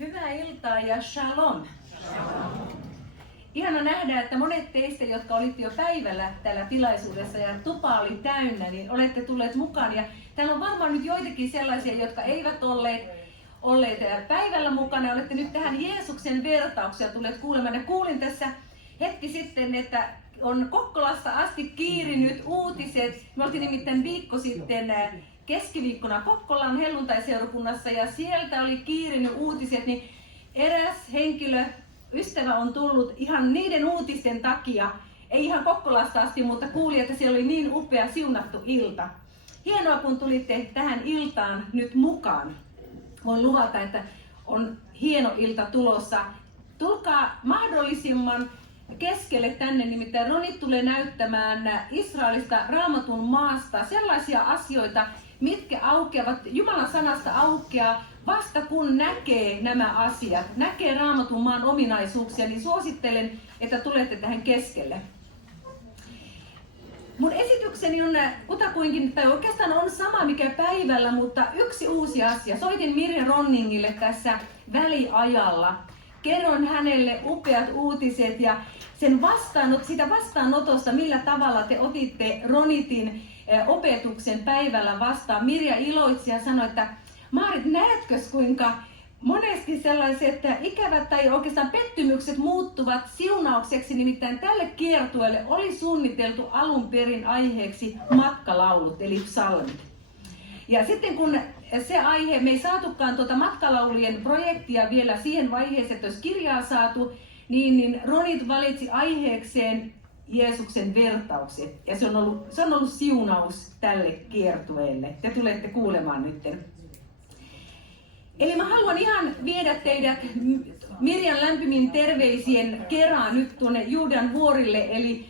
Hyvää iltaa ja shalom. Ihana nähdä, että monet teistä, jotka olitte jo päivällä täällä tilaisuudessa ja tupa oli täynnä, niin olette tulleet mukaan. Ja täällä on varmaan nyt joitakin sellaisia, jotka eivät olleet päivällä mukana ja olette nyt tähän Jeesuksen vertauksia tulleet kuulemaan. Ja kuulin tässä hetki sitten, että on Kokkolasta asti kiirinyt uutiset. Me oltiin nimittäin viikko sitten keskiviikkona Kokkolan helluntai-seurakunnassa ja sieltä oli kiirinyt uutiset, niin eräs henkilö, ystävä on tullut ihan niiden uutisten takia, ei ihan Kokkolasta asti, mutta kuuli, että siellä oli niin upea siunattu ilta. Hienoa, kun tulitte tähän iltaan nyt mukaan. Voin luvata, että on hieno ilta tulossa. Tulkaa mahdollisimman keskelle tänne, nimittäin Ronit tulee näyttämään Israelista Raamatun maasta sellaisia asioita, mitkä aukeavat, Jumalan sanasta aukeaa vasta kun näkee nämä asiat, näkee Raamatun maan ominaisuuksia, niin suosittelen, että tulette tähän keskelle. Mun esitykseni on kutakuinkin, tai oikeastaan on sama mikä päivällä, mutta yksi uusi asia. Soitin Mirja Ronningille tässä väliajalla. Kerron hänelle upeat uutiset ja sitä vastaanotosta, millä tavalla te otitte Ronitin opetuksen päivällä vastaan. Mirja iloitsi ja sanoi, että Maarit, näetkö kuinka monesti sellaiset ikävät tai oikeastaan pettymykset muuttuvat siunaukseksi, nimittäin tälle kiertueelle oli suunniteltu alun perin aiheeksi matkalaulut eli psalmit. Ja sitten kun se aihe, me ei saatukaan matkalaulujen projektia vielä siihen vaiheeseen, että olisi kirjaa saatu, niin Ronit valitsi aiheekseen Jeesuksen vertaukset. Ja se on ollut siunaus tälle kiertueelle. Te tulette kuulemaan nyt. Eli mä haluan ihan viedä teidät Mirjan lämpimin terveisien kerran nyt tuonne Juudean vuorille. Eli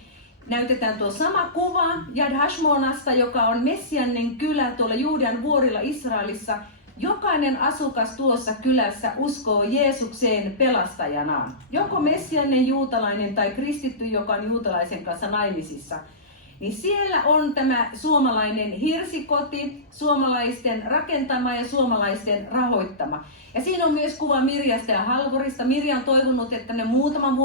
näytetään tuo sama kuva Yad Hashmonasta, joka on Messiannen kylä tuolla Juudean vuorilla Israelissa. Jokainen asukas tuossa kylässä uskoo Jeesukseen pelastajanaan. Joko messiannen juutalainen tai kristitty, joka on juutalaisen kanssa naimisissa. Niin siellä on tämä suomalainen hirsikoti, suomalaisten rakentama ja suomalaisten rahoittama. Ja siinä on myös kuva Mirjasta ja Halvorista. Mirja on toivonut, että ne muutaman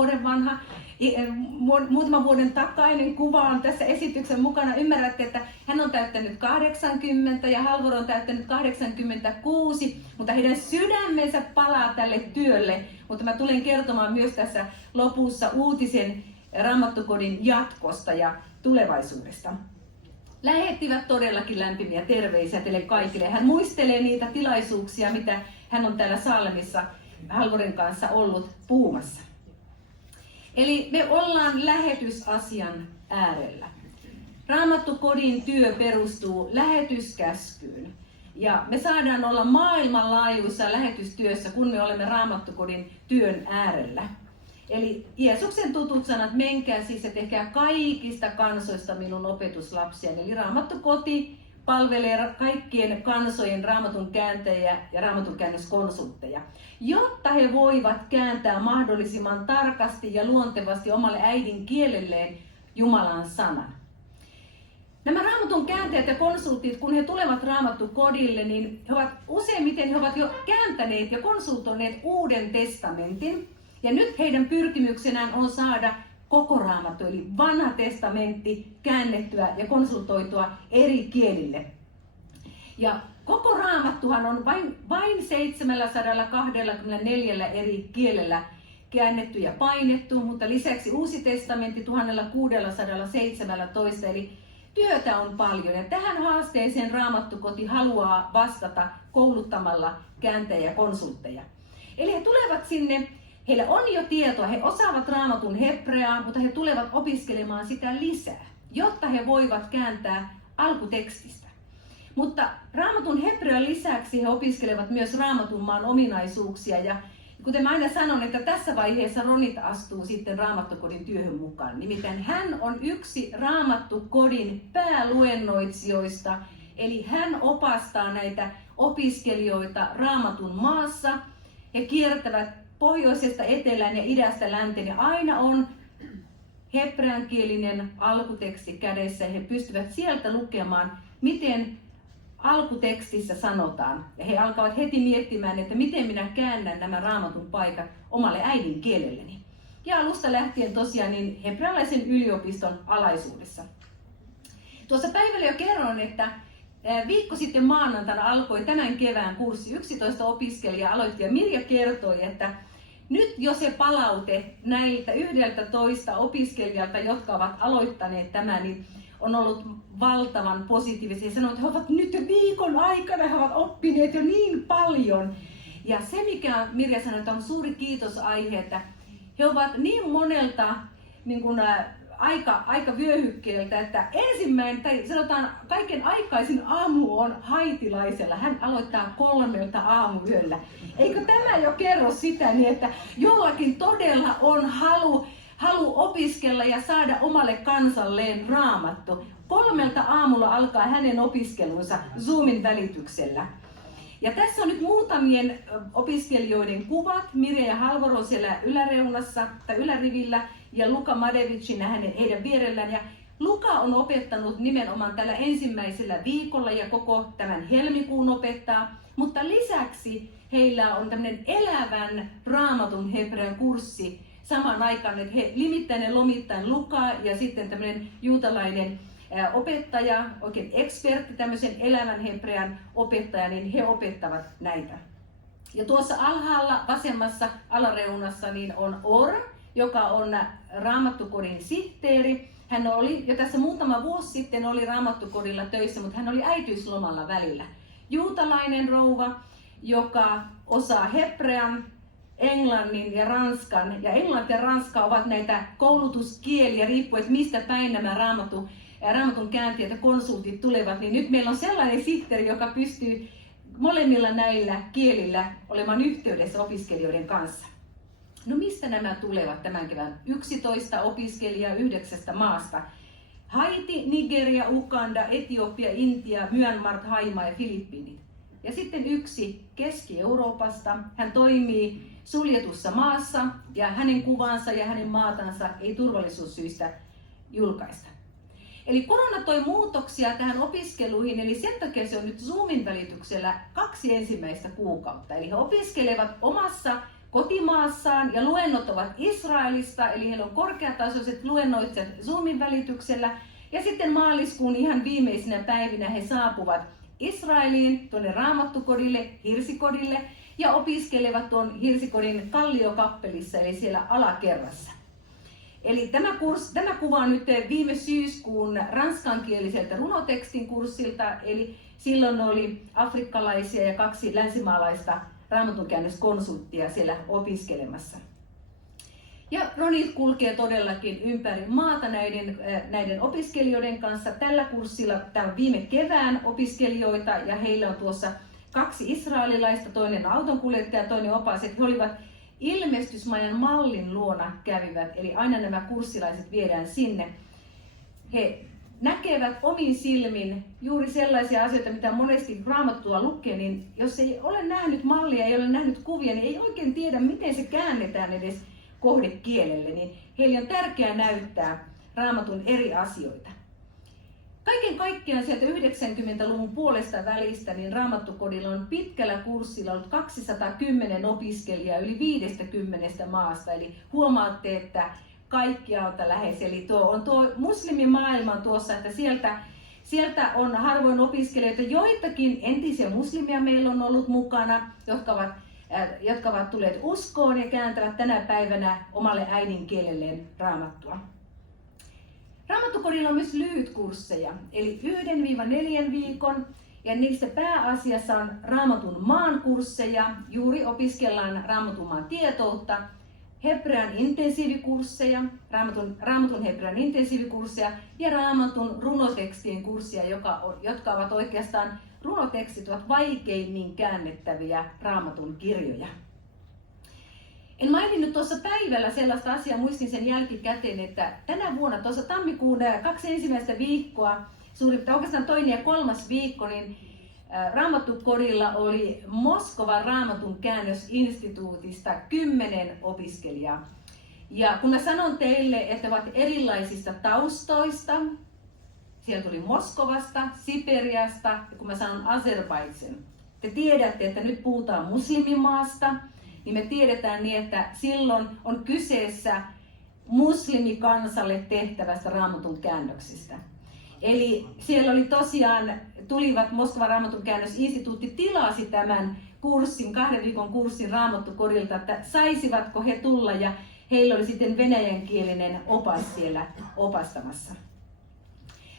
vuoden takainen kuva on tässä esityksen mukana. Ymmärrätte, että hän on täyttänyt 80 ja Halvor on täyttänyt 86, mutta heidän sydämensä palaa tälle työlle. Mutta mä tulen kertomaan myös tässä lopussa uutisen Raamattukodin jatkosta ja tulevaisuudesta. Lähettivät todellakin lämpimiä terveisiä teille kaikille. Hän muistelee niitä tilaisuuksia, mitä hän on täällä Saalemissa Halvorin kanssa ollut puhumassa. Eli me ollaan lähetysasian äärellä. Raamattukodin työ perustuu lähetyskäskyyn. Ja me saadaan olla maailmanlaajuisessa lähetystyössä, kun me olemme Raamattukodin työn äärellä. Eli Jeesuksen tutut sanat, menkää siis ja tehkää kaikista kansoista minun opetuslapsiani. Eli Raamattukoti palvelee kaikkien kansojen Raamatun kääntäjiä ja Raamatun käännöskonsultteja, jotta he voivat kääntää mahdollisimman tarkasti ja luontevasti omalle äidinkielelleen Jumalan sanan. Nämä Raamatun kääntäjät ja konsultit, kun he tulevat Raamattukodille, niin useimmiten he ovat jo kääntäneet ja konsultoineet Uuden testamentin. Ja nyt heidän pyrkimyksenään on saada koko Raamattu, eli vanha testamentti, käännettyä ja konsultoitua eri kielille. Ja koko Raamattuhan on vain 724 eri kielellä käännetty ja painettu, mutta lisäksi Uusi testamentti 1617, eli työtä on paljon. Ja tähän haasteeseen Raamattukoti haluaa vastata kouluttamalla kääntäjiä ja konsultteja. Eli he tulevat sinne. Heillä on jo tietoa, he osaavat Raamatun hebreaa, mutta he tulevat opiskelemaan sitä lisää, jotta he voivat kääntää alkutekstistä. Mutta Raamatun hebrean lisäksi he opiskelevat myös Raamatun maan ominaisuuksia. Ja kuten mä aina sanon, että tässä vaiheessa Ronit astuu sitten Raamattukodin työhön mukaan. Nimittäin hän on yksi Raamattukodin pääluennoitsijoista, eli hän opastaa näitä opiskelijoita Raamatun maassa. He kiertävät pohjoisesta etelään ja idästä länteen ja aina on hebreankielinen alkuteksti kädessä. He pystyvät sieltä lukemaan, miten alkutekstissä sanotaan. Ja he alkavat heti miettimään, että miten minä käännän nämä Raamatun paikat omalle äidinkielelleni. Ja alusta lähtien tosiaan niin hebrealaisen yliopiston alaisuudessa. Tuossa päivällä jo kerron, että viikko sitten maanantaina alkoi tämän kevään kurssi. 11 opiskelijaa aloitti ja Mirja kertoi, että nyt jo se palaute näiltä 11 opiskelijalta, jotka ovat aloittaneet tämän, niin on ollut valtavan positiivisia. Sanoivat, että he ovat nyt jo viikon aikana, he ovat oppineet jo niin paljon. Ja se, mikä Mirja sanoi, että on suuri kiitosaihe, että he ovat niin monelta niin kuin, aika vyöhykkeeltä, että ensimmäinen, tai sanotaan kaiken aikaisin aamu on haitilaisella. Hän aloittaa 3 aamuyöllä. Eikö tämä jo kerro sitä, niin että jollakin todella on halu opiskella ja saada omalle kansalleen Raamattu. 3 aamulla alkaa hänen opiskelunsa Zoomin välityksellä. Ja tässä on nyt muutamien opiskelijoiden kuvat. Mirja ja Halvor on siellä yläreunassa tai ylärivillä ja Luka Madevicin heidän vierellään. Ja Luka on opettanut nimenomaan tällä ensimmäisellä viikolla ja koko tämän helmikuun opettaa. Mutta lisäksi heillä on tämmöinen elävän Raamatun hebrean kurssi samaan aikaan, että he limittäin lomittain Luka ja sitten tämmöinen juutalainen opettaja, oikein ekspertti, tämmöisen elävän hebrean opettaja, niin he opettavat näitä. Ja tuossa alhaalla vasemmassa alareunassa niin on Or, joka on Raamattukodin sihteeri. Hän oli jo tässä muutama vuosi sitten oli Raamattukodilla töissä, mutta hän oli äitiyslomalla välillä. Juutalainen rouva, joka osaa hebrean, englannin ja ranskan. Ja englanti ja ranska ovat näitä koulutuskieliä, riippuen, että mistä päin nämä Raamatun kääntäjät ja konsultit tulevat. Niin nyt meillä on sellainen sihteeri, joka pystyy molemmilla näillä kielillä olemaan yhteydessä opiskelijoiden kanssa. No mistä nämä tulevat tämän kevään? 11 opiskelijaa 9 maasta. Haiti, Nigeria, Uganda, Etiopia, Intia, Myanmar, Thaimaa ja Filippiinit. Ja sitten 1 Keski-Euroopasta. Hän toimii suljetussa maassa ja hänen kuvansa ja hänen maatansa ei turvallisuussyistä julkaista. Eli korona toi muutoksia tähän opiskeluihin, eli sen takia se on nyt Zoomin välityksellä 2 ensimmäistä kuukautta. Eli he opiskelevat omassa kotimaassaan ja luennot ovat Israelista, eli heillä on korkeatasoiset luennoitsijat Zoomin välityksellä. Ja sitten maaliskuun ihan viimeisinä päivinä he saapuvat Israeliin, tuonne Raamattukodille, Hirsikodille ja opiskelevat tuon Hirsikodin kalliokappelissa, eli siellä alakerrassa. Eli tämä kuva on nyt viime syyskuun ranskankieliseltä runotekstin kurssilta, eli silloin oli afrikkalaisia ja 2 länsimaalaista raamatunkäännöskonsulttia siellä opiskelemassa. Ja Ronit kulkee todellakin ympäri maata näiden opiskelijoiden kanssa. Tällä kurssilla tämä on viime kevään opiskelijoita ja heillä on tuossa 2 israelilaista, toinen autonkuljettaja ja toinen opas. He olivat ilmestysmajan mallin luona kävivät, eli aina nämä kurssilaiset viedään sinne. He näkevät omin silmin juuri sellaisia asioita, mitä monesti Raamattua lukee, niin jos ei ole nähnyt mallia, ei ole nähnyt kuvia, niin ei oikein tiedä, miten se käännetään edes kohdekielelle, niin heille on tärkeää näyttää Raamatun eri asioita. Kaiken kaikkiaan sieltä 90-luvun puolesta välistä niin Raamattukodilla on pitkällä kurssilla ollut 210 opiskelijaa yli 50 maasta. Eli huomaatte, että kaikkialta lähes. Eli tuo muslimimaailma on tuossa, että sieltä on harvoin opiskelijoita. Joitakin entisiä muslimia meillä on ollut mukana, jotka ovat tulleet uskoon ja kääntävät tänä päivänä omalle äidinkielelleen Raamattua. Raamattukodilla on myös lyhytkursseja, eli 1-4 viikon, ja niistä pääasiassa on Raamatun maan kursseja, juuri opiskellaan Raamatun maan tietoutta, Hebrean intensiivikursseja, Raamatun Hebrean intensiivikursseja ja Raamatun runotekstien kursseja, jotka ovat oikeastaan, runotekstit ovat vaikeimmin käännettäviä Raamatun kirjoja. En maininnut tuossa päivällä sellaista asiaa, muistin sen jälkikäteen, että tänä vuonna tuossa tammikuun 2 ensimmäistä viikkoa, oikeastaan 2. ja 3. viikko, niin Raamattukodilla oli Moskovan Raamatun käännösinstituutista 10 opiskelijaa. Ja kun mä sanon teille, että ovat erilaisista taustoista, Siellä tuli Moskovasta, Siperiasta ja kun mä sanon Azerbaidžan. Te tiedätte, että nyt puhutaan muslimimaasta, niin me tiedetään niin, että silloin on kyseessä muslimikansalle tehtävästä Raamatun käännöksistä. Eli siellä oli tosiaan, tulivat Moskovan Raamatun käännösinstituutti tilasi tämän kurssin, 2 viikon kurssin Raamattukodilta, että saisivatko he tulla ja heillä oli sitten venäjänkielinen opas siellä opastamassa.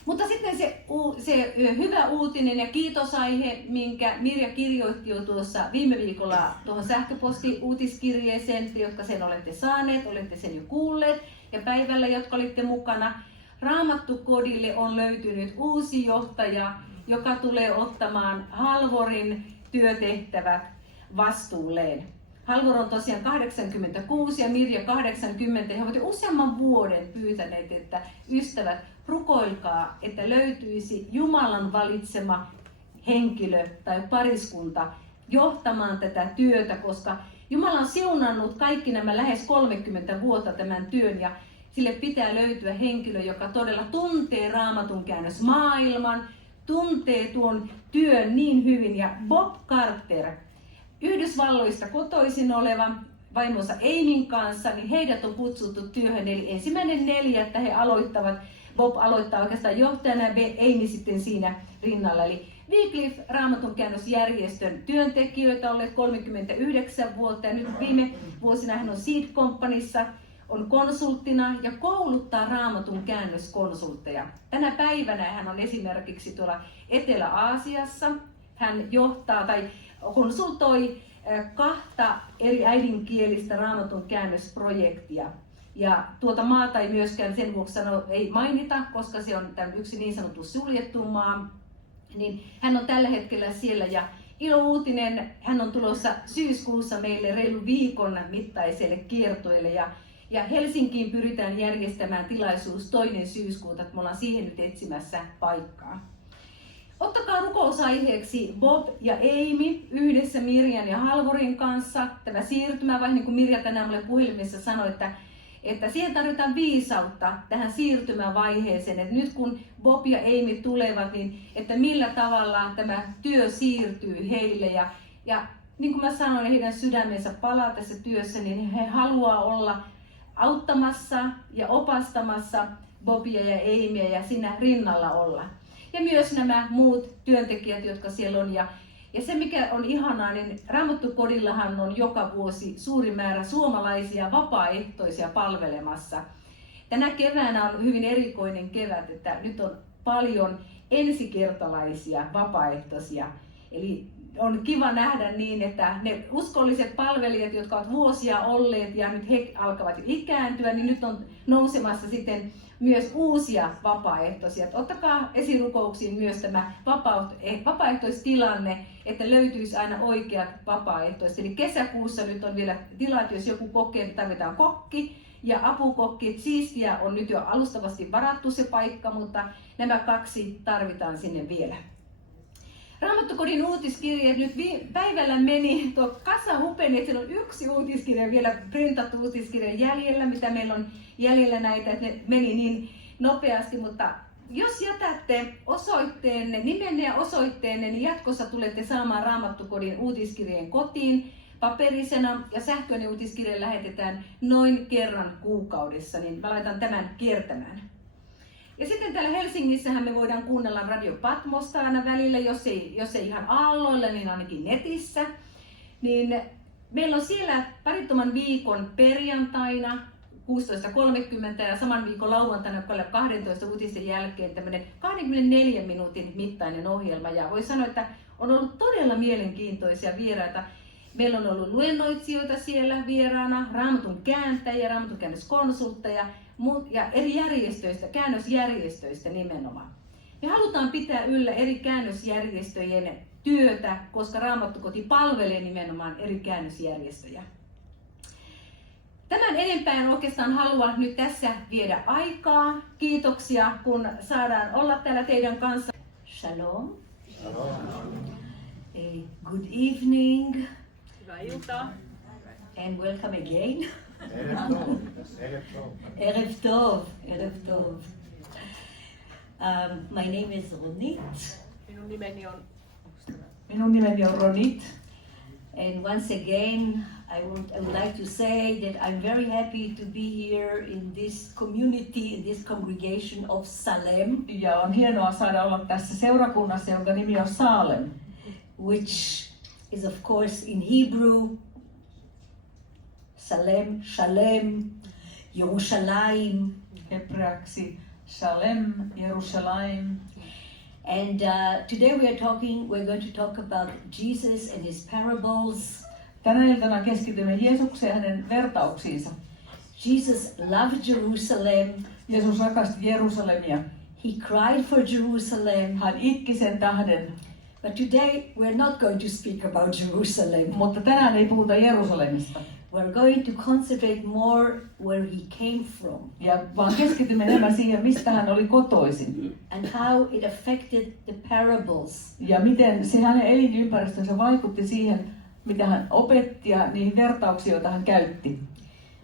Mutta sitten se hyvä uutinen ja kiitosaihe, minkä Mirja kirjoitti jo tuossa viime viikolla tuohon sähköposti-uutiskirjeeseen, te jotka sen olette saaneet, olette sen jo kuulleet, ja päivällä, jotka olitte mukana, Raamattukodille on löytynyt uusi johtaja, joka tulee ottamaan Halvorin työtehtävät vastuulleen. Halvor on tosiaan 86 ja Mirja 80. He ovat jo useamman vuoden pyytäneet, että ystävät, rukoilkaa, että löytyisi Jumalan valitsema henkilö tai pariskunta johtamaan tätä työtä, koska Jumala on siunannut kaikki nämä lähes 30 vuotta tämän työn ja sille pitää löytyä henkilö, joka todella tuntee Raamatun käännösmaailman, tuntee tuon työn niin hyvin. Ja Bob Carter, Yhdysvalloista kotoisin oleva vaimonsa Aimin kanssa, niin heidät on kutsuttu työhön. Eli 1.4. he aloittavat. Bob aloittaa oikeastaan johtajana ja Amy sitten siinä rinnalla. Eli Wycliffe Raamatun käännösjärjestön työntekijöitä olleet 39 vuotta ja nyt viime vuosina hän on Seed Companyssa, on konsulttina ja kouluttaa Raamatun käännöskonsultteja. Tänä päivänä hän on esimerkiksi tuolla Etelä-Aasiassa. Hän johtaa tai konsultoi 2 eri äidinkielistä Raamatun käännösprojektia. Ja tuota maata ei myöskään sen vuoksi ei mainita, koska se on yksi niin sanottu suljettu maa. Niin hän on tällä hetkellä siellä ja ilouutinen, hän on tulossa syyskuussa meille reilu viikon mittaiselle kiertueelle ja Helsinkiin pyritään järjestämään tilaisuus 2. syyskuuta, että me ollaan siihen nyt etsimässä paikkaa. Ottakaa rukousaiheeksi Bob ja Amy yhdessä Mirjan ja Halvorin kanssa. Tämä siirtymävaihe, niin kuin Mirja tänään mulle puhelimessa sanoi, että siihen tarvitaan viisautta tähän siirtymävaiheeseen. Että nyt kun Bob ja Amy tulevat, niin että millä tavalla tämä työ siirtyy heille. Ja niin kuin mä sanoin, heidän sydämensä palaa tässä työssä, niin he haluaa olla auttamassa ja opastamassa Bobia ja Amyä ja siinä rinnalla olla. Ja myös nämä muut työntekijät, jotka siellä on. Ja se mikä on ihanaa, niin Raamattukodillahan on joka vuosi suuri määrä suomalaisia vapaaehtoisia palvelemassa. Tänä keväänä on hyvin erikoinen kevät, että nyt on paljon ensikertalaisia vapaaehtoisia. Eli on kiva nähdä niin, että ne uskolliset palvelijat, jotka ovat vuosia olleet ja nyt he alkavat jo ikääntyä, niin nyt on nousemassa sitten myös uusia vapaaehtoisia. Ottakaa esirukouksiin myös tämä vapaaehtoistilanne, että löytyisi aina oikeat vapaaehtoiset. Eli kesäkuussa nyt on vielä tilat, jos joku kokee, että tarvitaan kokki ja apukokki. Siistiä on nyt jo alustavasti varattu se paikka, mutta nämä 2 tarvitaan sinne vielä. Raamattukodin uutiskirjeet nyt päivällä meni, tuo kasa hupeni, että siellä on 1 uutiskirja vielä printattu uutiskirja jäljellä, mitä meillä on jäljellä näitä, että ne meni niin nopeasti, mutta jos jätätte osoitteenne, nimenne ja osoitteenne, niin jatkossa tulette saamaan Raamattukodin uutiskirjeen kotiin paperisena ja sähköinen uutiskirja lähetetään noin kerran kuukaudessa, niin mä laitan tämän kiertämään. Ja sitten täällä Helsingissähän me voidaan kuunnella Radio Patmosta aina välillä, jos ei ihan aalloilla, niin ainakin netissä. Niin meillä on siellä parittoman viikon perjantaina 16.30 ja saman viikon lauantaina 12 uutisten jälkeen tämmöinen 24 minuutin mittainen ohjelma. Ja voi sanoa, että on ollut todella mielenkiintoisia vieraita. Meillä on ollut luennoitsijoita siellä vieraana, Raamatun kääntäjiä, Raamatun käännöskonsultteja ja eri järjestöistä, käännösjärjestöistä nimenomaan. Me halutaan pitää yllä eri käännösjärjestöjen työtä, koska Raamattukoti palvelee nimenomaan eri käännösjärjestöjä. Tämän enempää en oikeastaan halua nyt tässä viedä aikaa. Kiitoksia, kun saadaan olla täällä teidän kanssa. Shalom. Shalom. Good evening. Hyvää iltaa. And welcome again. Erev tov. Erev tov. Erev tov. My name is Ronit. Minun nimeni on Ronit. And once again, I would like to say that I'm very happy to be here in this community, in this congregation of Salem. Ja on hienoa saada olla tässä seurakunnassa, jonka nimi on Saalem. Which is of course in Hebrew, Salem, Shalem, Jerusalem. Hebreaksi Shalem, Jerusalem. And today we're going to talk about Jesus and his parables. Tänä iltana keskitymme Jeesukseen ja hänen vertauksiinsa. Jesus loved Jerusalem. Jeesus rakasti Jerusalemia. He cried for Jerusalem. Hän itki sen tähden. But today we're not going to speak about Jerusalem. Mutta tänään ei puhuta Jerusalemista. We're going to concentrate more where he came from. Ja vaan keskitymme enemmän siihen, mistä hän oli kotoisin. And how it affected the parables. Ja miten se hänen elinympäristönsä vaikutti siihen, mitä hän opetti ja niihin vertauksiin, joita hän käytti.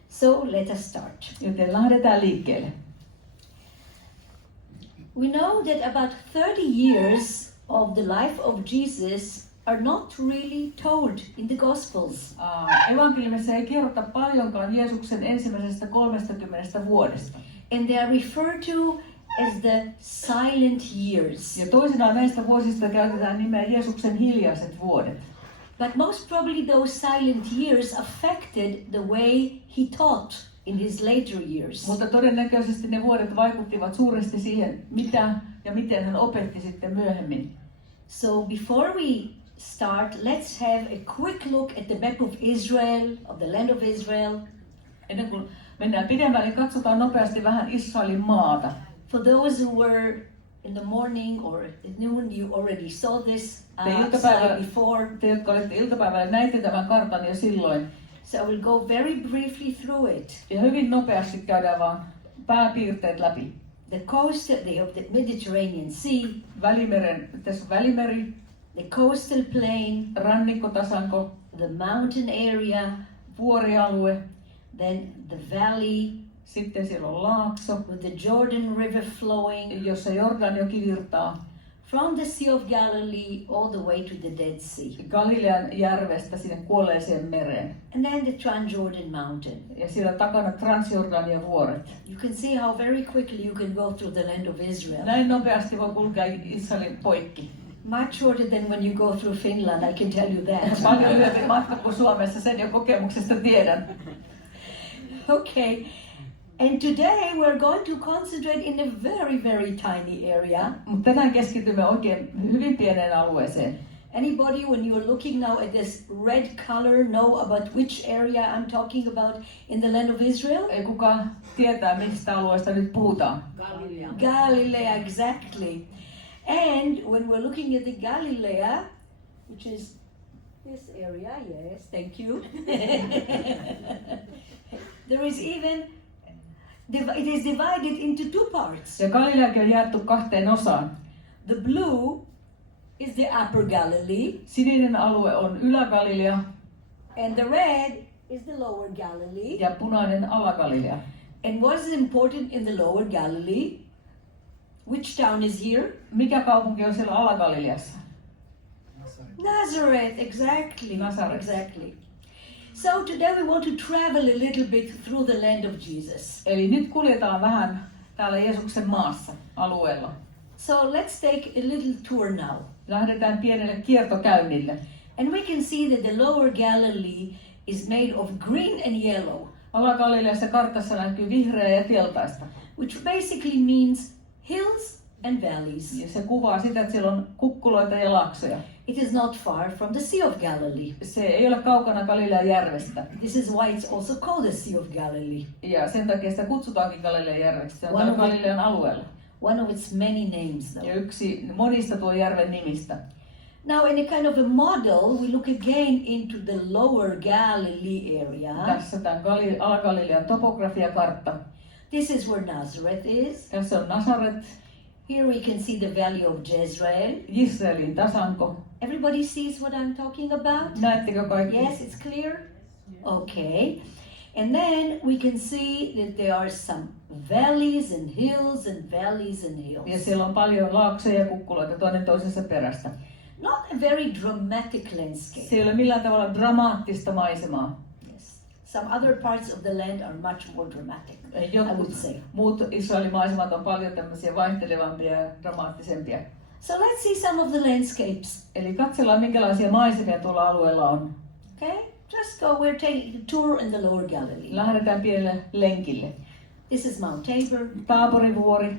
So let us start. Joten lähdetään liikkeelle. We know that about 30 years of the life of Jesus are not really told in the Gospels. Evankeliumissa ei kerrota paljonkaan Jeesuksen ensimmäisestä 30 vuodesta. And they are referred to as the silent years. Ja toisinaan näistä vuosista käytetään nimeä Jeesuksen hiljaiset vuodet. But most probably those silent years affected the way he taught in his later years. Mutta todennäköisesti ne vuodet vaikuttivat suuresti siihen, mitä ja miten hän opetti sitten myöhemmin. So before we start, let's have a quick look at the map of Israel, of the land of Israel. Ennen kuin mennään pidemmälle, niin katsotaan nopeasti vähän Israelin maata. For those who were in the morning or at noon, you already saw this slide before. Te, jotka olitte iltapäivällä, näitte tämän kartan jo silloin. So I will go very briefly through it. Ja hyvin nopeasti käydään vaan pääpiirteet läpi. The coast of the Mediterranean Sea. Tässä on Välimeri. The coastal plain. Rannikkotasanko. The mountain area. Vuorialue. Then the valley. Sitten siellä on laakso. With the Jordan River flowing. Jossa Jordanjoki virtaa. From the Sea of Galilee all the way to the Dead Sea. Galilean järvestä sinne Kuolleeseen mereen. And then the Transjordan Mountain. Ja siellä takana Transjordanian vuoret. You can see how very quickly you can go through the land of Israel. Näin nopeasti voi kulkea Israelin poikki. Much shorter than when you go through Finland, I can tell you that. Paljon lyhyempi matka kuin Suomessa, sen jo kokemuksesta tiedän. Okay. And today we're going to concentrate in a very, very tiny area. Mutta tänään keskitymme oikein hyvin pieneen alueeseen. Anybody, when you're looking now at this red color, know about which area I'm talking about in the land of Israel? Ei kukaan tietää, mistä alueesta nyt puhutaan. Galilee, exactly. And when we're looking at the Galilee, which is this area, yes, thank you. There is even it is divided into two parts. Ja Galileakin on jaettu kahteen osaan. The blue is the upper Galilee. Sininen alue on Ylä-Galilea. And the red is the lower Galilee. Ja punainen Ala-Galilea. And what is important in the lower Galilee? Which town is here? Mikä kaupunki on siellä Ala-Galileassa? Nazareth, exactly. Nazareth. Exactly. So today we want to travel a little bit through the land of Jesus. Eli nyt kuljetaan vähän täällä Jeesuksen maassa, alueella. So let's take a little tour now. Lähdetään pienelle kiertokäynnille. And we can see that the lower Galilee is made of green and yellow. Ala-Galileassa kartassa näkyy vihreä ja keltaista. Which basically means hills and valleys. Ja se kuvaa sitä, että siellä on kukkuloita ja laaksoja. It is not far from the Sea of Galilee. Se ei ole kaukana Galilean järvestä. This is why it's also called the Sea of Galilee. Ja sen takia sitä kutsutaankin Galilean järveksi. Se on täällä Galilean alueella. One of its many names, though. Ja yksi monista tuon järven nimistä. Now, in a kind of a model, we look again into the lower Galilee area. Tässä tämä Ala-Galilean topografiakartta. This is where Nazareth is. Tässä on Nasaret. Here we can see the valley of Jezreel. Israelin tasanko. Everybody sees what I'm talking about? Näettekö kaikki? Yes, it's clear? Okay. And then we can see that there are some valleys and hills and valleys and hills. Ja siellä on paljon laaksoja ja kukkuloita toinen toisensa perästä. Not a very dramatic landscape. Se ei ole millään tavalla dramaattista maisemaa. Yes. Some other parts of the land are much more dramatic, I would say. Muut Israelin maisemat on paljon tämmöisiä vaihtelevampia ja dramaattisempia. So let's see some of the landscapes. Eli katsellaan minkälaisia maisemia tuolla alueella on. Okay, just go. We're taking a tour in the Lower Galilee. Lähdetään pienelle lenkille. This is Mount Tabor. Taaborin vuori.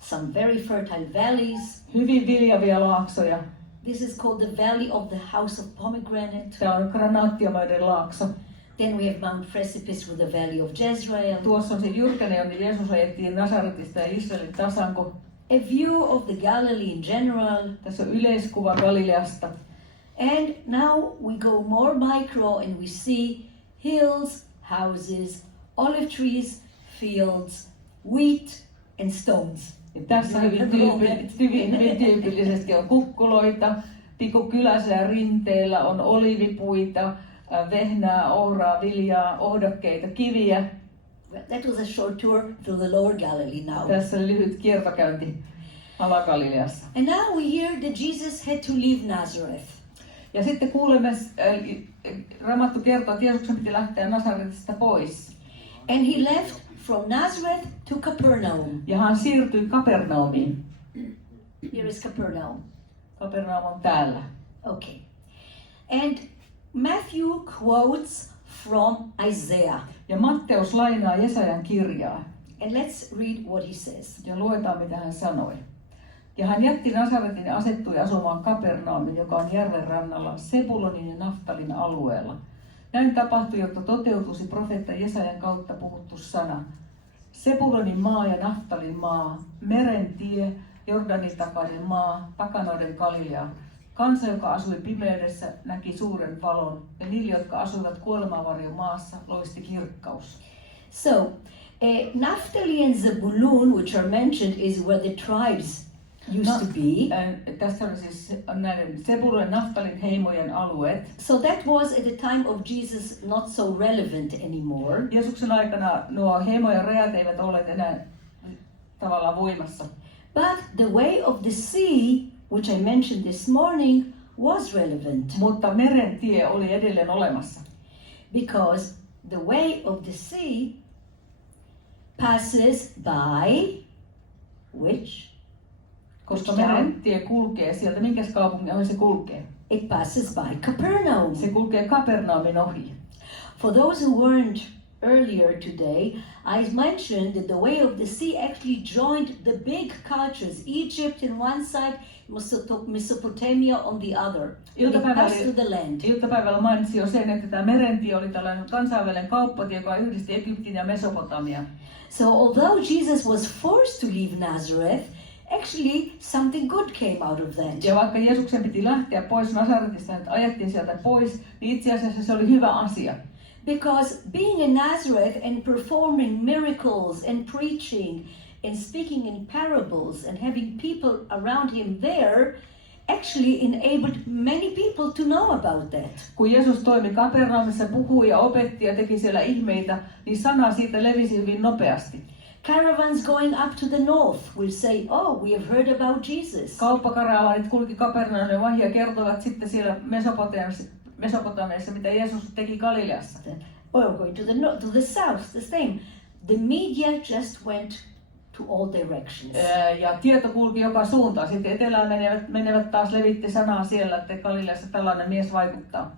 Some very fertile valleys. Hyvin viljavia laaksoja. This is called the Valley of the House of Pomegranate. Tämä on granaattiamaiden laakso. Then we have Mount Precipice with the Valley of Jezreel. Tuossa on se jyrkäne, jonne Jeesus ajettiin Nasaretista ja Israelin tasanko. A view of the Galilee in general. Tässä on yleiskuva Galileasta. And now we go more micro and we see hills, houses, olive trees, fields, wheat and stones. Ja tässä hyvin tyypillisesti on kukkuloita, pikkukylässä ja rinteillä on oliivipuita, vehnää, ohraa, viljaa, ohdokkeita, kiviä. That was a short tour through the Lower Galilee now. Tässä oli lyhyt kiertokäynti Ala-Galileassa. And now we hear that Jesus had to leave Nazareth. Ja sitten kuulemme, Raamattu kertoo, että Jeesuksen piti lähteä Nasaretista pois. And he left from Nazareth to Capernaum. Ja hän siirtyi Kapernaumiin. Here is Capernaum. Kapernaum on täällä. Okay. And Matthew quotes from Isaiah. Ja Matteus lainaa Jesajan kirjaa. And let's read what he says. Ja luetaan, mitä hän sanoi. Ja hän jätti Nasaretin ja asettui asumaan Kapernaumin, joka on järven rannalla, Sebulonin ja Naftalin alueella. Näin tapahtui, jotta toteutuisi profeetta Jesajan kautta puhuttu sana. Sebulonin maa ja Naftalin maa, meren tie, Jordanin takainen maa, pakanoiden Galilea. Kansa, joka asui pimeydessä, näki suuren valon, ja niille, jotka asuivat kuolemavarjon maassa, loisti kirkkaus. So, Naphtali and Zebulun, which are mentioned, is where the tribes used to be. Tässä on siis näiden Zebulun ja Naftalin heimojen alueet. So that was at the time of Jesus not so relevant anymore. Jeesuksen aikana nuo heimojen rajat eivät olleet enää tavallaan voimassa. But the way of the sea, which I mentioned this morning, was relevant. Mutta meren tie oli edelleen olemassa. Because the way of the sea passes by which? Koska meren tie kulkee sieltä, minkäs kaupungin ohi se kulkee? It passes by Capernaum. Se kulkee Kapernaumin ohi. For those who weren't earlier today, I mentioned that the way of the sea actually joined the big cultures, Egypt on one side, Mesopotamia on the other. It passed to the land. Iltapäivällä mainitsin jo sen, että tämä merentie oli tällainen kansainvälinen kauppatie, joka yhdisti Egyptin ja Mesopotamian. So although Jesus was forced to leave Nazareth, actually something good came out of that. Ja vaikka Jeesuksen piti lähteä pois Nasaretista, että ajettiin sieltä pois, niin itse asiassa se oli hyvä asia. Because being in Nazareth and performing miracles and preaching and speaking in parables and having people around him there actually enabled many people to know about that. Kun Jeesus toimi Kapernaumissa, puhui ja opetti ja teki siellä ihmeitä, niin sana siitä levisi hyvin nopeasti. Caravans going up to the north will say, oh, we have heard about Jesus. Kauppakaravanit kulki Kapernaumin ja kertovat sitten siellä Mesopotamiassa, mitä Jeesus teki Galileassa. Or going to the south, the same. The media just went to all directions. Ja tieto kulki joka suuntaan. Sitten etelään menevät taas levitti sanaa siellä, että Galileassa tällainen mies vaikuttaa.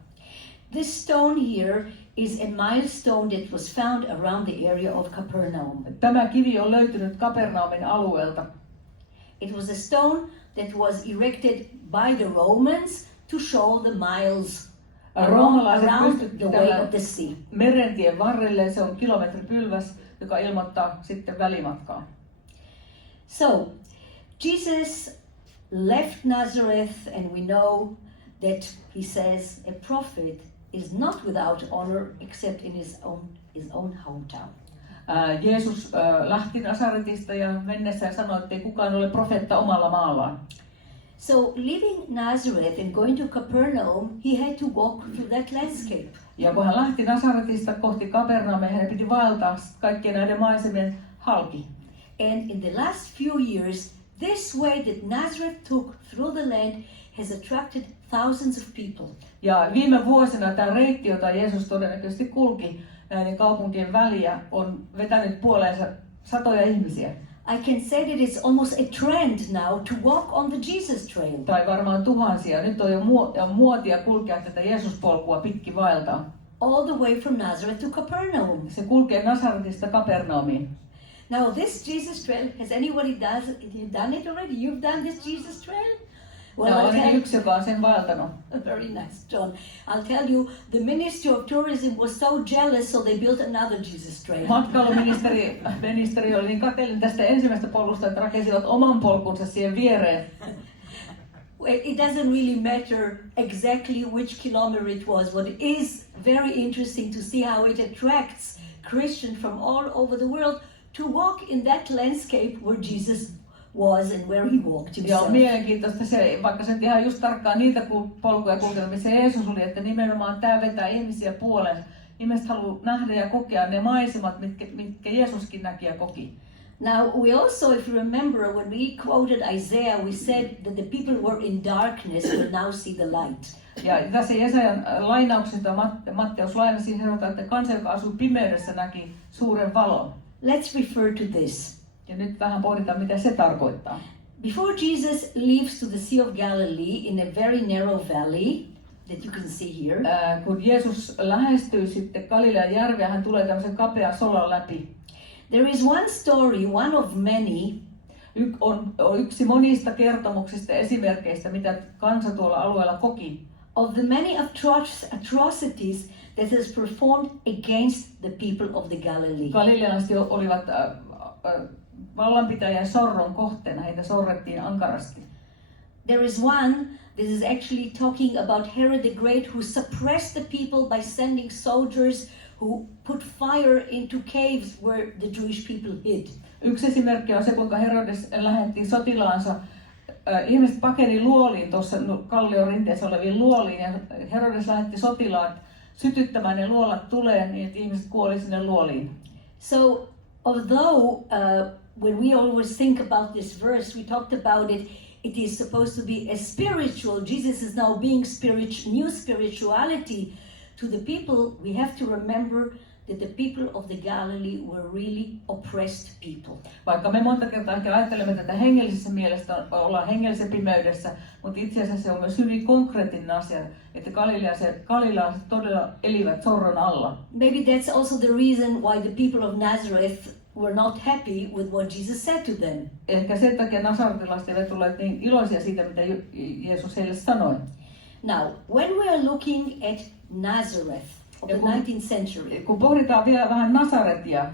This stone here is a milestone that was found around the area of Capernaum. Tämä kivi on löytynyt Kapernaumin alueelta. It was a stone that was erected by the Romans to show the miles around the way of the sea. Merentien varrelle, se on kilometripylväs, joka ilmoittaa sitten välimatkaa. So, Jesus left Nazareth, and we know that he says a prophet is not without honor except in his own hometown. Jeesus lähti Nasaretista ja mennessään sanoi, että ei kukaan ole profeetta omalla maallaan. So leaving Nazareth and going to Capernaum, he had to walk through that landscape. Ja kun hän lähti Nasaretista kohti Kapernaumia, hän piti vaeltaa kaikkien näiden maisemien halki. And in the last few years, this way that Nazareth took through the land has attracted thousands of people. Ja viime vuosina tämä reitti, jota Jeesus todennäköisesti kulki näiden kaupunkien väliä, on vetänyt puoleensa satoja ihmisiä. I can say that it's almost a trend now to walk on the Jesus trail. Tai varmaan tuhansia. Nyt on jo muotia kulkea tätä Jeesuspolkua pitkin vaeltaa. All the way from Nazareth to Capernaum. Se kulkee Nasaretista Kapernaumiin. Now this Jesus trail, has anybody done it already? You've done this Jesus trail? Well, no, on yksi, joka on sen vaeltanut. Very nice, John. I'll tell you, the Ministry of Tourism was so jealous, so they built another Jesus trail. Matkailuministeri oli niin kateellinen tästä ensimmäisestä polkusta, että rakensivat oman polkunsa siihen viereen. It doesn't really matter exactly which kilometer it was. What is very interesting to see how it attracts Christians from all over the world to walk in that landscape where Jesus was and where he walked himself. Ja on mielenkiintoista se, vaikka se ihan just tarkkaan niitä polkuja kulkenut, missä Jeesus oli, että nimenomaan tämä vetää ihmisiä puoleen. Ihmiset haluaa nähdä ja kokea ne maisemat, mitkä Jeesuskin näki ja koki. Now we also, if you remember, when we quoted Isaiah, we said that the people were in darkness will now see the light. Ja tässä Jesajan lainauksesta Matteus lainasi, sanotaan, että kansa, joka asuu pimeydessä, näki suuren valon. Let's refer to this. Ja nyt vähän pohditaan, mitä se tarkoittaa. Before Jesus leaves to the Sea of Galilee in a very narrow valley that you can see here. Kun Jeesus lähestyy sitten Galilean järveä, hän tulee tämmöisen kapean solan läpi. There is one story, one of many. On yksi monista kertomuksista ja esimerkkeistä, mitä kansa tuolla alueella koki. Of the many atrocities that has performed against the people of the Galilee. Galilealaiset olivat vallanpitäjän sorron kohteena, heitä sorrettiin ankarasti. There is one that is actually talking about Herod the Great, who suppressed the people by sending soldiers who put fire into caves where the Jewish people hid. Yksi esimerkki on se, kuinka Herodes lähetti sotilaansa. Ihmiset pakeni luoliin, tuossa kallion rinteessä oleviin luoliin, ja Herodes lähetti sotilaat sytyttämään ne luolat tuleen, niin että ihmiset kuoli sinne luoliin. So, although when we always think about this verse, we talked about it, it is supposed to be a spiritual, Jesus is now being new spirituality to the people, we have to remember that the people of the Galilee were really oppressed people. Vaikka me monta kertaa ehkä ajattelemme tätä hengellisessä mielessä, ollaan hengellisessä pimeydessä, mutta itse asiassa se on myös hyvin konkreettinen asia, että galilealaiset todella elivät sorron alla. Maybe that's also the reason why the people of Nazareth were not happy with what Jesus said to them. Ehkä sen takia nasaretilaiset eivät olleet niin iloisia siitä, mitä Jeesus heille sanoi. Now, when we are looking at Nazareth of the 19th century, kun pohditaan vielä vähän Nasaretia,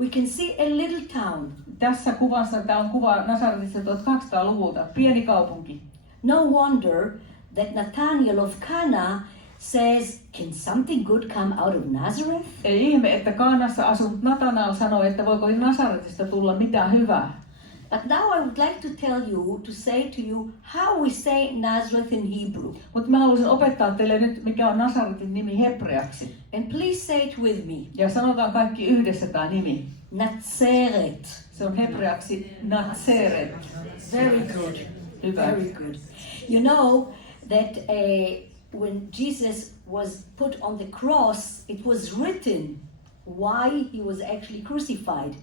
we can see a little town. Tässä kuvassa tämä on kuva Nasaretista 1200-luvulta, pieni kaupunki. No wonder that Nathanael of Cana says, can something good come out of Nazareth? Ei ihme, että Kaanassa asunut Nathanael sanoi, että voiko Nasaretista tulla mitään hyvää. But now I would like to tell you, to say to you, how we say Nazareth in Hebrew. Mutta mä haluaisin opettaa teille nyt, mikä on Nasaretin nimi hebreaksi. And please say it with me. Ja sanotaan kaikki yhdessä tämä nimi. Nazareth. Se on hebreaksi Nazaret. Very good. Hyvä. Very good. You know that when Jesus was put on the cross, it was written why he was actually crucified.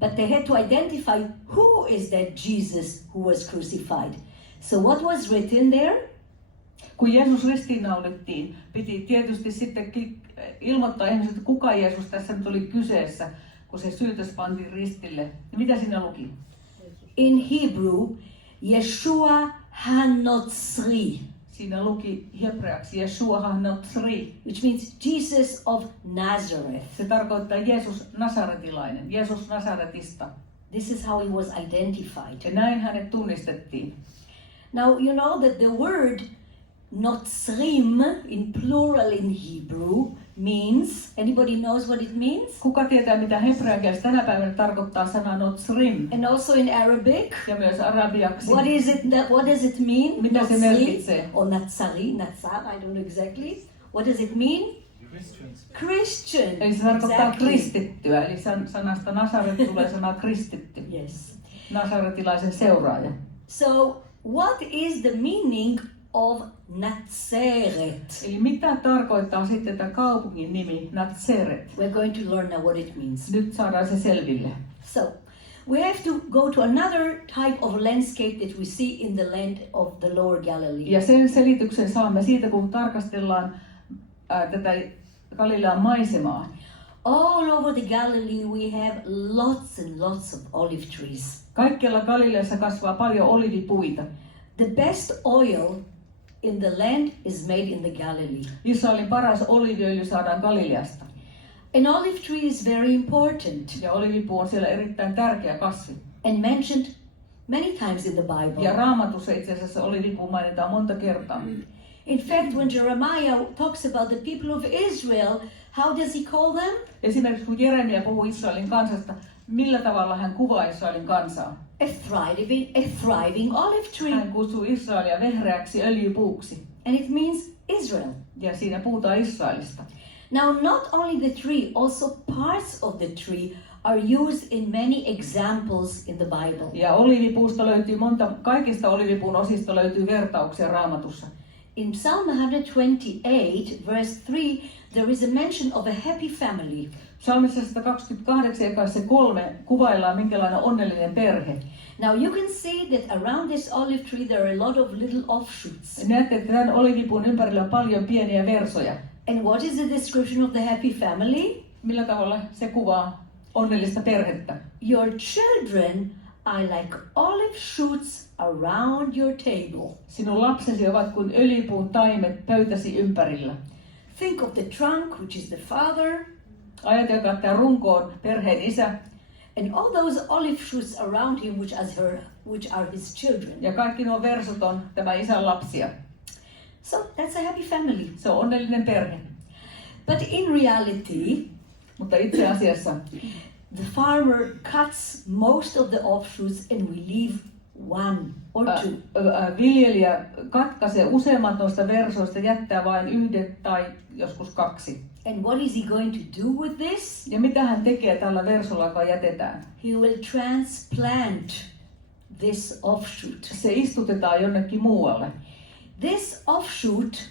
But they had to identify who is that Jesus who was crucified. So what was written there? Kun Jeesus ristiinnaulittiin, piti tietysti sitten ilmoittaa ihmisille, että kuka Jeesus tässä nyt oli kyseessä, kun se syytös pantiin ristille. Ja mitä siinä luki? In Hebrew, Yeshua HaNotzri. Siinä luki hebreaksi Yeshua HaNotzri, which means Jesus of Nazareth. Se tarkoittaa Jeesus Nasaretilainen, Jeesus Nasaretista. This is how he was identified. Ja näin hänet tunnistettiin. Now you know that the word Notzrim in plural in Hebrew means, anybody knows what it means? Kuka tietää, mitä hebrean kielessä tänä päivänä tarkoittaa sana Notzrim? And also in Arabic. Ja myös arabiaksi. What does it mean? Mitä se merkitsee? Or Natsari, Natsar, I don't know exactly. What does it mean? Christian. Eli se tarkoittaa Exactly. kristittyä, eli sanasta Nasaret tulee sana kristitty. Yes. Nasaretilaisen seuraaja. So, what is the meaning of Nazareth? Eli mitä tarkoittaa sitten tämä kaupungin nimi Nazaret? We're going to learn now what it means. Nyt saadaan se selville. So, we have to go to another type of landscape that we see in the land of the Lower Galilee. Ja sen selityksen saamme siitä, kun tarkastellaan tätä Galilean maisemaa. All over the Galilee we have lots and lots of olive trees. Kaikkialla Galileassa kasvaa paljon olivipuita. The best oil in the land is made in the Galilee. Israelin paras oliiviöljy saadaan Galileasta. An olive tree is very important Ja olivipuu on siellä erittäin tärkeä kasvi. and mentioned many times in the Ja Bible. Raamatussa itse asiassa olivipuu mainitaan monta kertaa. In fact, when Jeremiah talks about the people of Israel, how does he call them? Esimerkiksi kun Jeremia puhuu Israelin kansasta, millä tavalla hän kuvaa Israelin kansaa? A thriving olive tree. Hän kutsuu Israelia vehreäksi öljypuuksi. And it means Israel. Ja siinä puhutaan Israelista. Now, not only the tree, also parts of the tree are used in many examples in the Bible. Ja olivipuusta löytyy kaikista olivipuun osista löytyy vertauksia Raamatussa. In Psalm 128, verse 3, there is a mention of a happy family. Psalmissa 128 jakeessa 3 kuvaillaan minkälainen onnellinen perhe. Now you can see that around this olive tree there are a lot of little offshoots. Näette, että tämän olivipuun ympärillä on paljon pieniä versoja. And what is the description of the happy family? Millä tavalla se kuvaa onnellista perhettä? Your children are like olive shoots around your table. Sinun lapsesi ovat kuin öljypuun taimet pöytäsi ympärillä. Think of the trunk, which is the father, Ajatelkaa, että runko on perheen isä and all those olive shoots around him, which are his children. ja kaikki nuo versot on tämä isän lapsia. So that's a happy family. Se on onnellinen perhe. But in reality, Mutta itse asiassa the farmer cuts most of the offshoots and we leave one or two. Viljelijä katkaisee useimmat noista versoista, jättää vain yhden tai joskus kaksi. And what is he going to do with this? Ja mitä hän tekee tällä versolla, joka jätetään? He will transplant this offshoot. Se istutetaan jonnekin muualle. This offshoot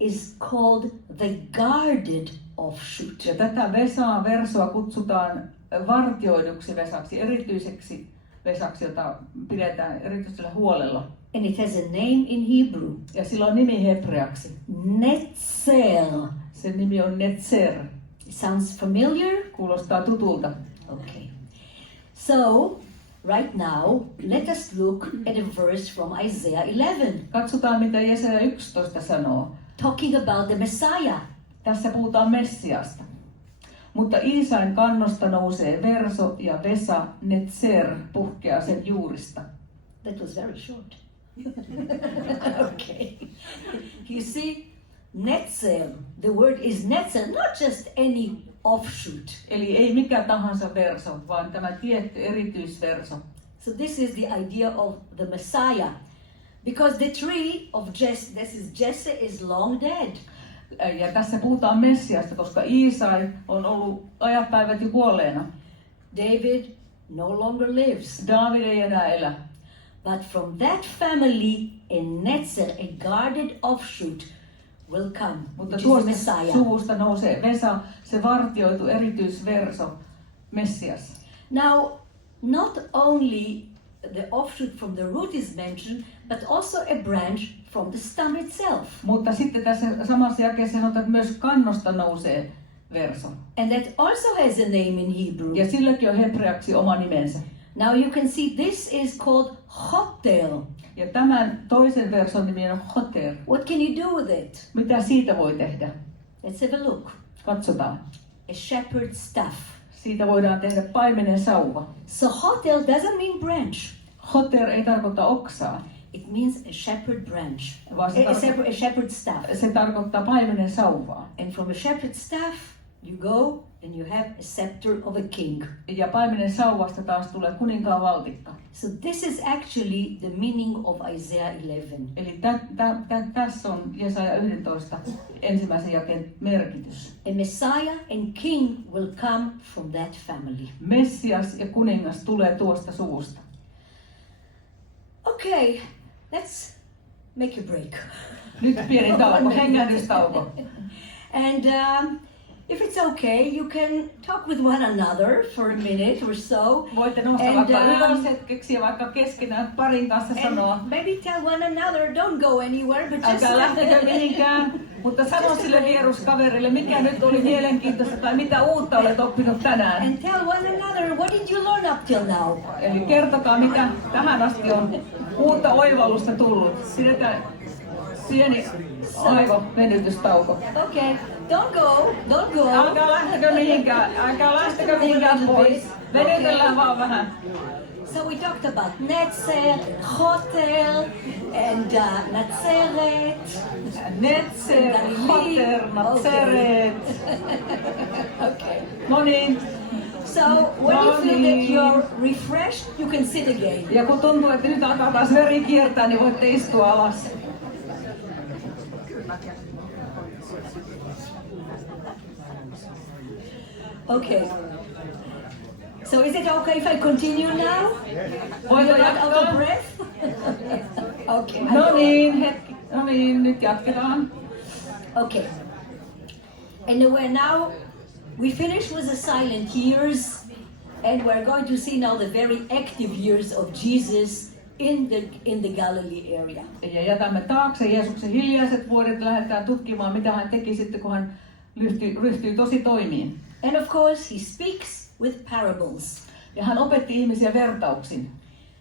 is called the guarded offshoot. Ja tätä versoa kutsutaan vartioiduksi vesaksi, erityiseksi vesaksi, jota pidetään erityisellä huolella. And it has a name in Hebrew. Ja sillä on nimi hebreaksi. Netzel. Sen nimi on Netzer. Sounds familiar? Kuulostaa tutulta. Okay. So, right now, let us look at a verse from Isaiah 11, Katsotaan, mitä Jesaja 11 sanoo. talking about the Messiah. Tässä puhutaan Messiasta. Mutta Iisain kannosta nousee verso ja vesa, Netzer, puhkeaa sen juurista. That was very short. Okay. You see, netzel, the word is netzel, not just any offshoot. Eli ei mikä tahansa verso, vaan tämä tietty erityisverso. So this is the idea of the Messiah. Because the tree of Jesse is long dead. Ja tässä puhutaan Messiasta, koska Iisai on ollut ajat päivät jo kuolleena. David no longer lives. Daavid ei enää elä. But from that family, a netzel, a guarded offshoot, will come, Mutta which is the tuosta Messiah. suvusta nousee vesa, se vartioitu erityisverso, Messias. Now, not only the offshoot from the root is mentioned, but also a branch from the stem itself. Mutta sitten tässä samassa jakeessa sanotaan, että myös kannosta nousee verso. And that also has a name in Hebrew. Ja silläkin on hebreaksi oma nimensä. Now you can see this is called hotel. Ja tämän toisen verson nimi on hoter. What can you do with it? Mitä siitä voi tehdä? Let's have a look. Katsotaan. A shepherd's staff. Siitä voidaan tehdä paimenen sauva. So hotel doesn't mean branch. Hoter ei tarkoita oksaa, It means a shepherd branch. vaan A shepherd's staff. se tarkoittaa paimenen sauvaa. And from a shepherd's staff, you go and you have a scepter of a king. Ja paimenen sauvasta taas tulee kuninkaan valtikka. So this is actually the meaning of Isaiah 11. Eli tässä on Jesaja 11 ensimmäisen jakeen merkitys. A Messiah and king will come from that family. Messias ja kuningas tulee tuosta suvusta. Okay, let's make a break. Nyt pieni tauko, hengähdystauko. And if it's okay, you can talk with one another for a minute or so. Voitte nostaa vaikka ylös hetkeksi ja vaikka keskenään parin kanssa sanoa. And maybe tell one another, don't go anywhere, but just... Älkää lähtekö mihinkään, mutta sano sille vieruskaverille, mikä nyt oli mielenkiintoista tai mitä uutta olet oppinut tänään. And tell one another, what did you learn up till now? Eli kertokaa, mitä tähän asti on uutta oivallusta tullut. Pidetään pieni aivovenytystauko. Okay, don't go. Älkää lähtekö mihinkään pois. Venytellään vaan vähän. So we talked about Netzer, hotel, and Nazareth. Netzer, Hoter, Nazareth. Okay. No niin. So when you feel that you're refreshed, you can sit again. Ja kun tuntuu, että nyt alkaa taas veri kiertää, niin voitte istua alas. Okay. So is it okay if I continue now? Voiko You're not out of jatkaa? breath? Okay. No niin, nyt jatketaan. Okay. And we finished with the silent years, and we're going to see now the very active years of Jesus in the Galilee area. Ja jätämme taakse Jeesuksen hiljaiset vuodet, lähdetään tutkimaan, mitä hän teki sitten, kun hän ryhtyi tosi toimiin. And of course, he speaks with parables. Ja hän opetti ihmisiä vertauksin.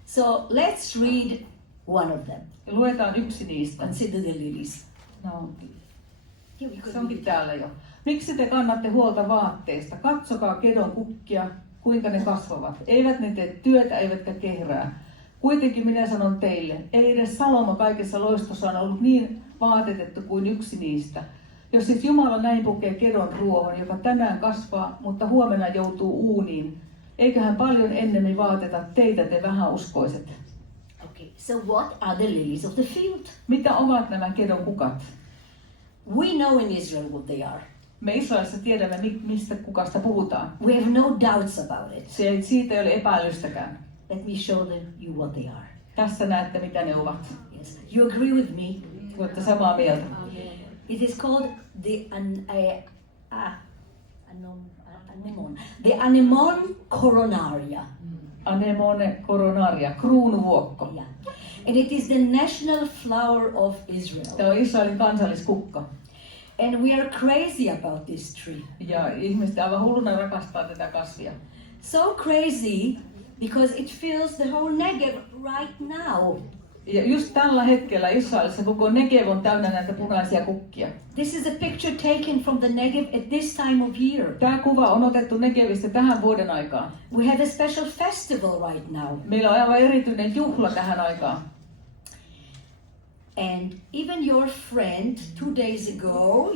So let's read one of them. Ja luetaan yksi niistä. Consider the lilies. No, se onkin täällä jo. Miksi te kannatte huolta vaatteista? Katsokaa kedon kukkia, kuinka ne kasvavat. Eivät ne tee työtä, eivätkä kehrää. Kuitenkin minä sanon teille, ei edes Salomo kaikessa loistossaan ollut niin vaatetettu kuin yksi niistä. Jos siis Jumala näin pukee kedon ruohon, joka tänään kasvaa, mutta huomenna joutuu uuniin, eikö hän paljon ennemmin vaateta teitä, te vähäuskoiset? Okay, so what are the lilies of the field? Mitä ovat nämä kedon kukat? We know in Israel what they are. Me Israelissa tiedämme, mistä kukasta puhutaan. We have no doubts about it. Siitä ei ole epäilystäkään. Let me show you what they are. Tässä näette, mitä ne ovat. Yes, you agree with me? Olette samaa mieltä. It is called the anemon coronaria. Anemone coronaria, kruunuvuokko. Yeah. And it is the national flower of Israel. Tämä on Israelin kansalliskukka. And we are crazy about this tree. Ja ihmiset aivan hulluna rakastaa tätä kasvia. So crazy because it fills the whole Negev right now. Ja just tällä hetkellä Israelissa koko Negev on täynnä näitä punaisia kukkia. This is a picture taken from the Negev at this time of year. Tämä kuva on otettu Negevistä tähän vuoden aikaan. We have a special festival right now. Meillä on aivan erityinen juhla tähän aikaan. And even your friend 2 days ago,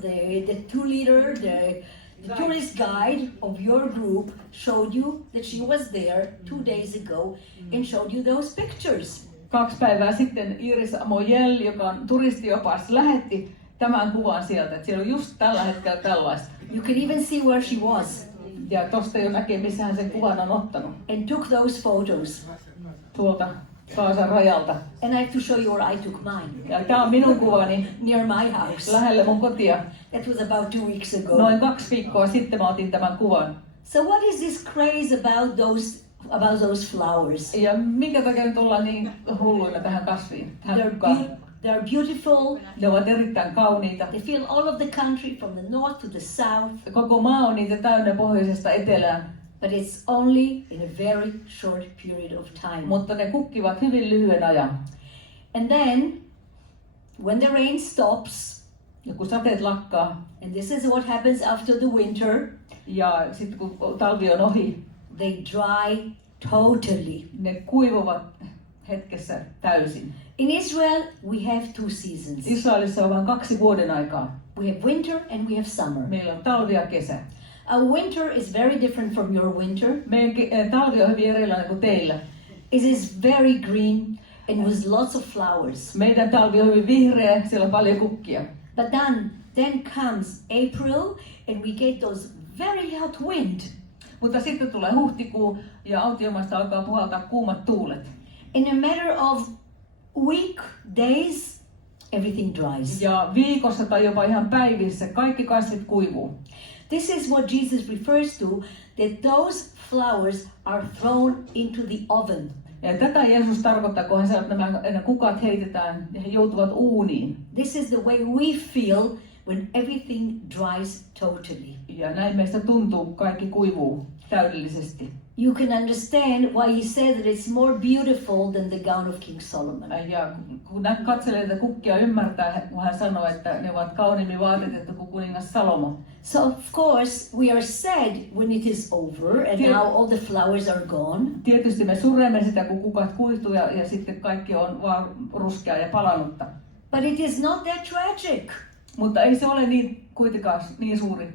the leader, the tourist guide of your group showed you that she was there 2 days ago and showed you those pictures. 2 päivää sitten Iris Amojel, joka on turistiopas, lähetti tämän kuvan sieltä, että siellä on just tällä hetkellä tällaista. You can even see where she was. Ja tosta jo näkee, missä hän sen kuvan on ottanut. And took those photos. Tuolta Gaasan rajalta. And I have to show you where I took mine. Ja tämä on minun kuvani Near my house. lähellä mun kotia. That was about 2 weeks ago. Noin 2 viikkoa sitten mä otin tämän kuvan. So what is this craze about those flowers? Ja minkä takia nyt ollaan niin hulluina tähän kasviin? They're beautiful. Ne ovat erittäin kauniita. They fill all of the country from the north to the south. Koko maa on niitä täynnä pohjoisesta etelään. But it's only in a very short period of time. Mutta ne kukkivat hyvin lyhyen ajan. And then, when the rain stops, ja kun sateet lakkaa, and this is what happens after the winter, ja sitten kun talvi on ohi, they dry totally. Ne kuivuvat hetkessä täysin. In Israel, we have 2 seasons. Israelissa on vain 2 vuoden aikaa. We have winter and we have summer. Meillä on talvi ja kesä. Our winter is very different from your winter. Meidän talvi on hyvin erilainen kuin teillä. It is very green and with lots of flowers. Meidän talvi on hyvin vihreä, siellä on paljon kukkia. But then comes April and we get those very hot wind. Mutta sitten tulee huhtikuu ja autiomaista alkaa puhaltaa kuumat tuulet. In a matter of week, days, everything dries. Ja viikossa tai jopa ihan päivissä kaikki kasvit kuivuu. This is what Jesus refers to, that those flowers are thrown into the oven. Ja tätä Jeesus tarkoittaa, kun hän sanoo, että nämä kukat heitetään ja he joutuvat uuniin. This is the way we feel when everything dries totally. Ja näin meistä tuntuu, kaikki kuivuu täydellisesti. You can understand why he said that it's more beautiful than the gown of King Solomon. Ja kun katselee tätä kukkia, ymmärtää, kun hän sanoo, että ne ovat kauniimmin vaatetettu kuin kuningas Salomo. So of course we are sad when it is over and now all the flowers are gone. Tietysti me suremme sitä, kun kukat kuihtuu ja sitten kaikki on vaan ruskeaa ja palannutta. But it is not that tragic. Mutta ei se ole kuitenkaan niin suuri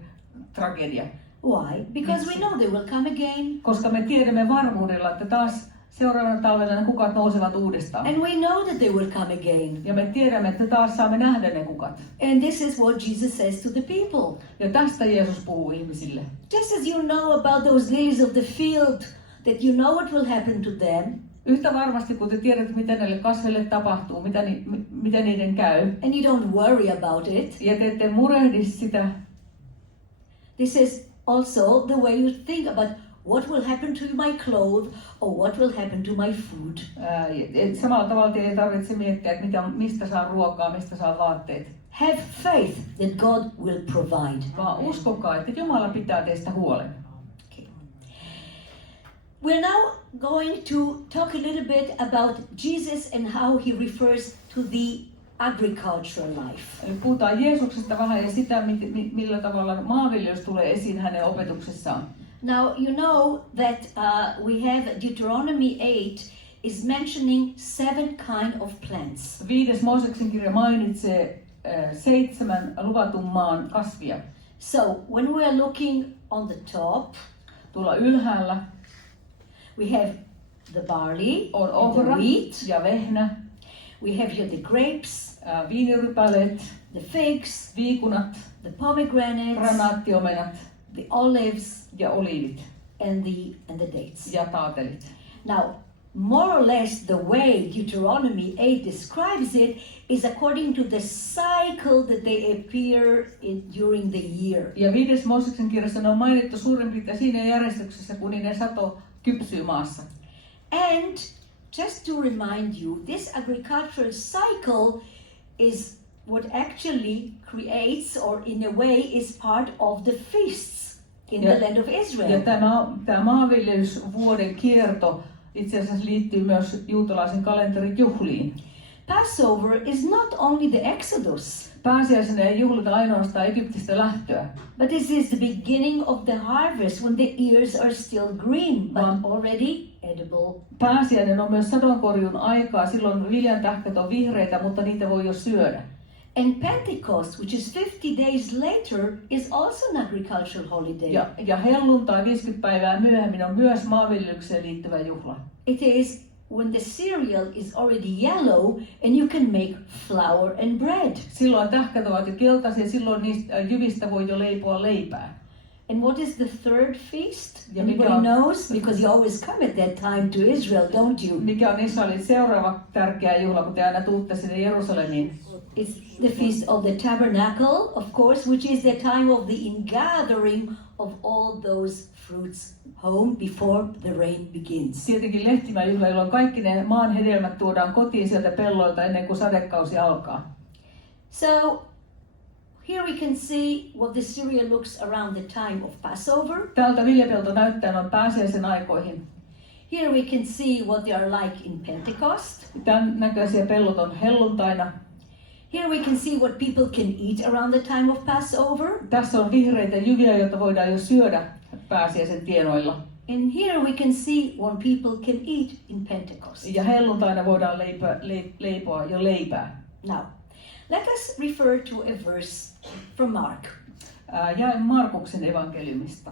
tragedia. Why? Because we know they will come again. Koska me tiedämme varmuudella, että taas seuraavana talvena ne kukat nousevat uudestaan. And we know that they will come again. Ja me tiedämme, että taas saamme nähdä ne kukat. And this is what Jesus says to the people. Ja tästä Jeesus puhuu ihmisille. Just as you know about those lilies of the field, that you know what will happen to them. Yhtä varmasti, kun te tiedätte, mitä näille kasveille tapahtuu, mitä niiden käy. And you don't worry about it. Ja te ette murehdi sitä. This is also the way you think about what will happen to my clothes or what will happen to my food. Samalla tavalla te ei tarvitse miettiä, että mistä saa ruokaa, mistä saa vaatteet. Have faith that God will provide. Vaan uskokaa, että Jumala pitää teistä huolen. Okay. We're now going to talk a little bit about Jesus and how he refers to the agricultural life. Puhutaan Jeesuksesta vähän ja sitä, millä tavalla maanviljelys tulee esiin hänen opetuksessaan. Now you know that we have Deuteronomy 8 is mentioning 7 kind of plants. 5. Mooseksen kirja mainitsee 7 luvatun maan kasvia. So when we are looking on the top, Tuolla ylhäällä we have the barley, on and ohra the wheat. ja vehnä, We have here the grapes, viinirypäleet, the figs, viikunat, the pomegranates, granaattiomenat the olives, ja oliivit and the dates. ja taatelit. Now, more or less the way Deuteronomy 8 describes it is according to the cycle that they appear in during the year. Ja 5. Mooseksen kirjassa ne on mainittu suurin piirtein siinä järjestyksessä, kun niiden sato kypsyy maassa. And just to remind you, this agricultural cycle is what actually creates, or in a way is part of the feasts in the land of Israel. Ja tämä maanviljelysvuoden kierto itse asiassa liittyy myös juutalaisen kalenterin juhliin. Passover is not only the Exodus, Pääsiäisenä ei juhlita ainoastaan Egyptistä lähtöä, but this is the beginning of the harvest when the ears are still green, but already edible. Pääsiäinen on myös sadonkorjuun aikaa, silloin viljantähkät on vihreitä, mutta niitä voi jo syödä. And Pentecost, which is 50 days later, is also an agricultural holiday. Ja helluntai 50 päivää myöhemmin on myös maanviljelykseen liittyvä juhla. It is when the cereal is already yellow and you can make flour and bread. Silloin tähkät ovat jo keltaisia, silloin niistä jyvistä voi jo leipoa leipää. And what is the third feast? Ja Anybody mikä on- knows? Because you always come at that time to Israel, don't you? Mikä on Israelin seuraava tärkeä juhla, kun te aina tuutte sinne Jerusalemiin? It's the Feast of the Tabernacle, of course, which is the time of the ingathering of all those fruits home before the rain begins. Tietenkin lehtimäjuhla, jolloin kaikki ne maan hedelmät tuodaan kotiin sieltä pelloilta ennen kuin sadekausi alkaa. So here we can see what the cereal looks around the time of Passover. Täältä viljapelto näyttää noin pääsiäisen aikoihin. Here we can see what they are like in Pentecost. Tämän näköisiä pellot on helluntaina. Here we can see what people can eat around the time of Passover. Tässä on vihreitä jyviä, joita voidaan jo syödä pääsiäisen tienoilla. And here we can see what people can eat in Pentecost. Ja helluntaina voidaan leipoa jo leipää. Now, let us refer to a verse from Mark. Jaen Markuksen evankeliumista.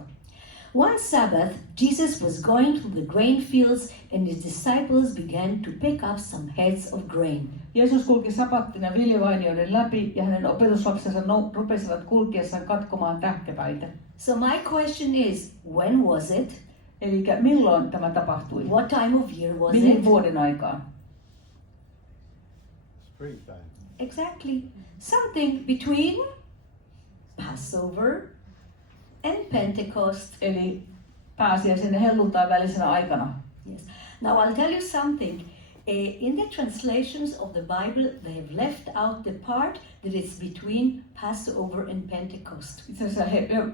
One Sabbath, Jesus was going through the grain fields and his disciples began to pick up some heads of grain. Jeesus kulki sapattina viljavainioiden läpi ja hänen opetuslapsensa rupesivat kulkiessaan katkomaan tähkäpäitä. So my question is, when was it? Eli milloin tämä tapahtui? What time of year was Mihin it? vuoden aikaan? Springtime. Exactly. Something between Passover and Pentecost. Eli pääsiäisen ja helluntain välisenä aikana. Yes. Now I'll tell you something. In the translations of the Bible, they have left out the part that it's between Passover and Pentecost. Itse asiassa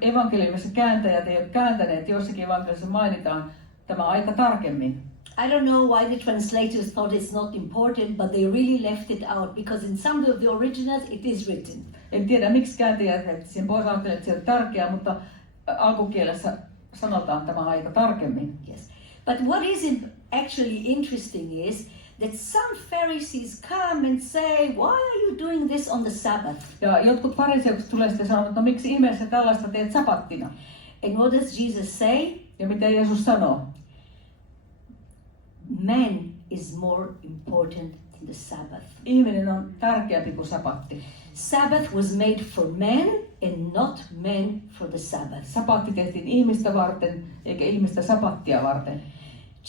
evankeliumissa kääntäjät eivät ole kääntäneet, jossakin evankeliumissa mainitaan tämä aika tarkemmin. I don't know why the translators thought it's not important, but they really left it out because in some of the originals it is written. En tiedä miksi kääntäjät jättivät sen pois, ajattelevat, että se on tärkeää, mutta alkukielessä sanotaan tämä aika tarkemmin. Yes. But what is actually interesting is that some Pharisees come and say, why are you doing this on the Sabbath? Ja jotkut fariseukset tulee sitten sanoa, että no miksi ihmeessä tällaista teet sapattina? And what does Jesus say? Ja mitä Jeesus sanoo? Man is more important than the Sabbath. Ihminen on tärkeämpi kuin sapatti. Sabbath was made for men and not men for the Sabbath. Sapatti tehtiin ihmistä varten, eikä ihmistä sapattia varten.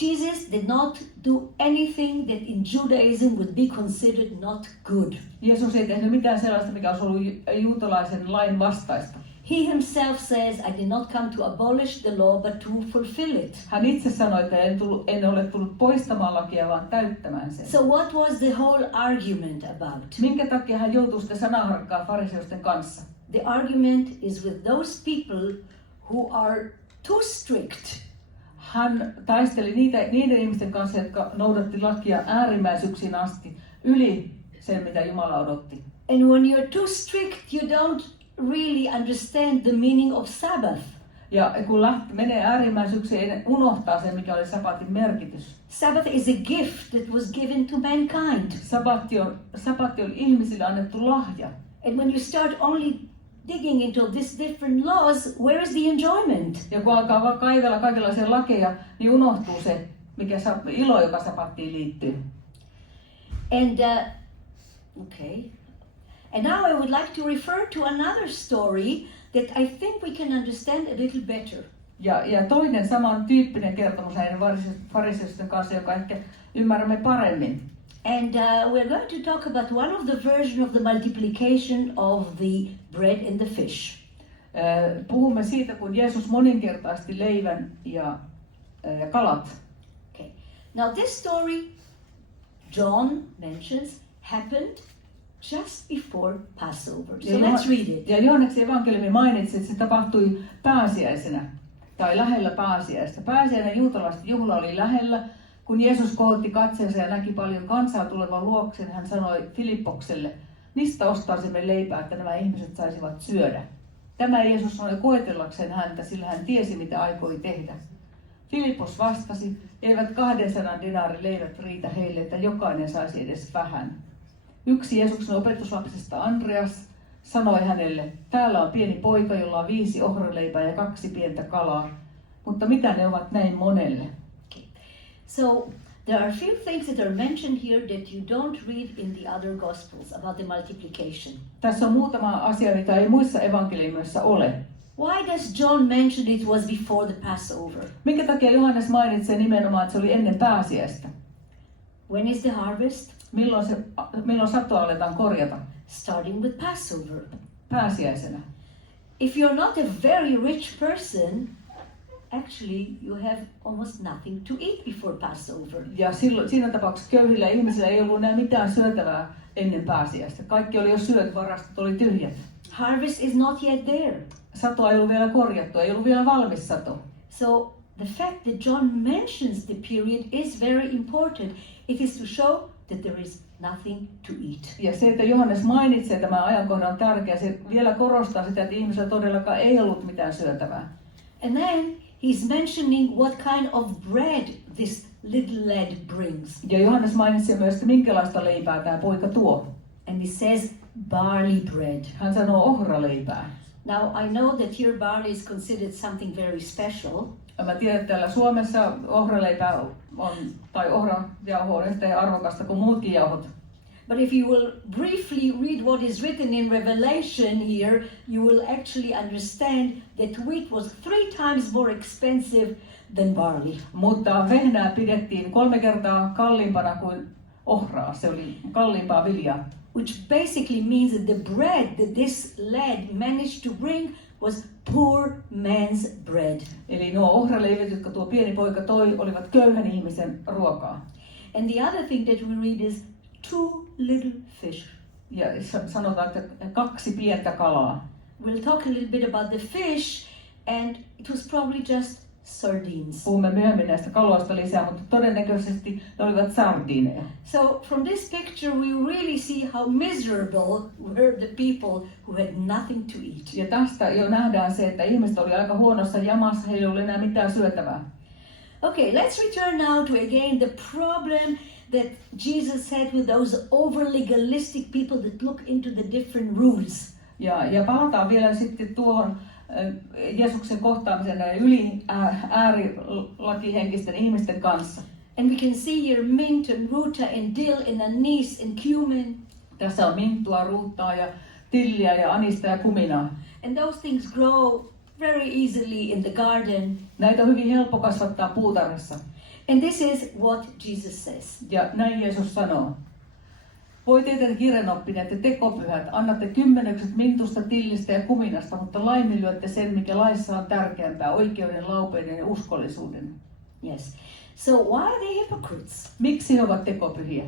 Jesus did not do anything that in Judaism would be considered not good. Jeesus ei tehnyt mitään sellaista, mikä olisi ollut juutalaisen lain vastaista. He himself says, I did not come to abolish the law, but to fulfill it. Hän itse sanoi, että en ole tullut poistamaan lakia, vaan täyttämään sen. So what was the whole argument about? Minkä takia hän joutui sitten sanaharkkaan fariseusten kanssa? The argument is with those people who are too strict. Hän taisteli niiden ihmisten kanssa, jotka noudatti lakia äärimmäisyyksiin asti, yli sen, mitä Jumala odotti. And when you're too strict, you don't really understand the meaning of Sabbath. Ja kun menee äärimmäisyyksiin, unohtaa sen, mikä oli sabatin merkitys. Sabbath is a gift that was given to mankind. Sabatti on ihmisille annettu lahja. And when you start only digging into these different laws, where is the enjoyment? Ja kun alkaa vaan kaivella kaikenlaisia lakeja, niin unohtuu se ilo, joka sapattiin liittyy. And okay. And now I would like to refer to another story that I think we can understand a little better. Ja toinen samantyyppinen kertomus näiden fariseusten kanssa, joka ehkä ymmärrämme paremmin. And we're going to talk about one of the version of the multiplication of the bread and the fish. Puhumme siitä, kun Jeesus moninkertaisti leivän ja kalat. Okay. Now this story, John mentions, happened just before Passover. So let's read it. Ja Johanneksen evankeliumi mainitsi, että se tapahtui pääsiäisenä tai lähellä pääsiäistä. Pääsiäinen juutalaisten juhla oli lähellä. Kun Jeesus kohotti katseensa ja näki paljon kansaa tulevan luoksen, hän sanoi Filippokselle, mistä ostaisimme leipää, että nämä ihmiset saisivat syödä. Tämä Jeesus sanoi koetellakseen häntä, sillä hän tiesi, mitä aikoi tehdä. Filippos vastasi, eivät 200 denaarin leivät riitä heille, että jokainen saisi edes vähän. Yksi Jeesuksen opetuslapsista, Andreas, sanoi hänelle, täällä on pieni poika, jolla on 5 ohraleipää ja 2 pientä kalaa, mutta mitä ne ovat näin monelle? So there are a few things that are mentioned here that you don't read in the other Gospels about the multiplication. Tässä on muutama asia, mitä ei muissa evankeliumissa ole. Why does John mention it was before the Passover? Minkä takia Johannes mainitsee nimenomaan, että se oli ennen pääsiäistä? When is the harvest? Milloin satoa aletaan korjata? Starting with Passover. Pääsiäisenä. If you're not a very rich person, actually you have almost nothing to eat before Passover. Ja siinä tapauksessa köyhillä ihmisillä ei ollut enää mitään syötävää ennen pääsiäistä. Kaikki oli jo syöty, varastot oli tyhjät. Harvest is not yet there. Satoa ei ollut vielä korjattu, ei ollut vielä valmis sato. So the fact that John mentions the period is very important. It is to show that there is nothing to eat. Ja se, että Johannes mainitsee tämän ajankohdan on tärkeä, se vielä korostaa sitä, että ihmisillä todellakaan ei ollut mitään syötävää. And then he's mentioning what kind of bread this little lad brings. Ja Johannes mainitsee myös, että minkälaista leipää tämä poika tuo. And he says barley bread. Hän sanoo ohraleipää. Now I know that here barley is considered something very special. Mä tiedän, että täällä Suomessa ohraleipä on, tai ohrajauho on yhtä arvokasta kuin muutkin jauhot. But if you will briefly read what is written in Revelation here, you will actually understand that wheat was 3 times more expensive than barley. Mutta vehnää pidettiin 3 kertaa kalliimpana kuin ohraa. Se oli kalliimpaa viljaa. Which basically means that the bread that this lad managed to bring was poor man's bread. Eli nuo ohraleivät, jotka tuo pieni poika toi, olivat köyhän ihmisen ruokaa. And the other thing that we read is 2 little fish. Ja sanotaan, että 2 pientä kalaa. We'll talk a little bit about the fish, and it was probably just sardines. Puhumme myöhemmin näistä kaloista lisää, mutta todennäköisesti ne olivat sardiineja. So from this picture we really see how miserable were the people who had nothing to eat. Ja tästä jo nähdään se, että ihmiset oli aika huonossa jamassa, heillä ei ollut enää mitään syötävää. Okay, let's return now to again the problem that Jesus had with those over-legalistic people that look into the different rules. Ja palataan vielä sitten tuohon Jeesuksen kohtaamisen näiden äärilakihenkisten ihmisten kanssa. And we can see here mint and ruta and dill and anise and cumin. Tässä on minttua, ruuttaa ja tilliä ja anista ja kuminaa. And those things grow very easily in the garden. Näitä on hyvin helppo kasvattaa puutarhassa. And this is what Jesus says. Ja näin Jeesus sanoo. Voi teitä kirjanoppineet ja tekopyhät, annatte 10 mintusta, tillistä ja kuminasta, mutta laiminlyötte sen, mikä laissa on tärkeämpää, oikeuden, laupeuden ja uskollisuuden. Yes. So why are they hypocrites? Miksi he ovat tekopyhiä?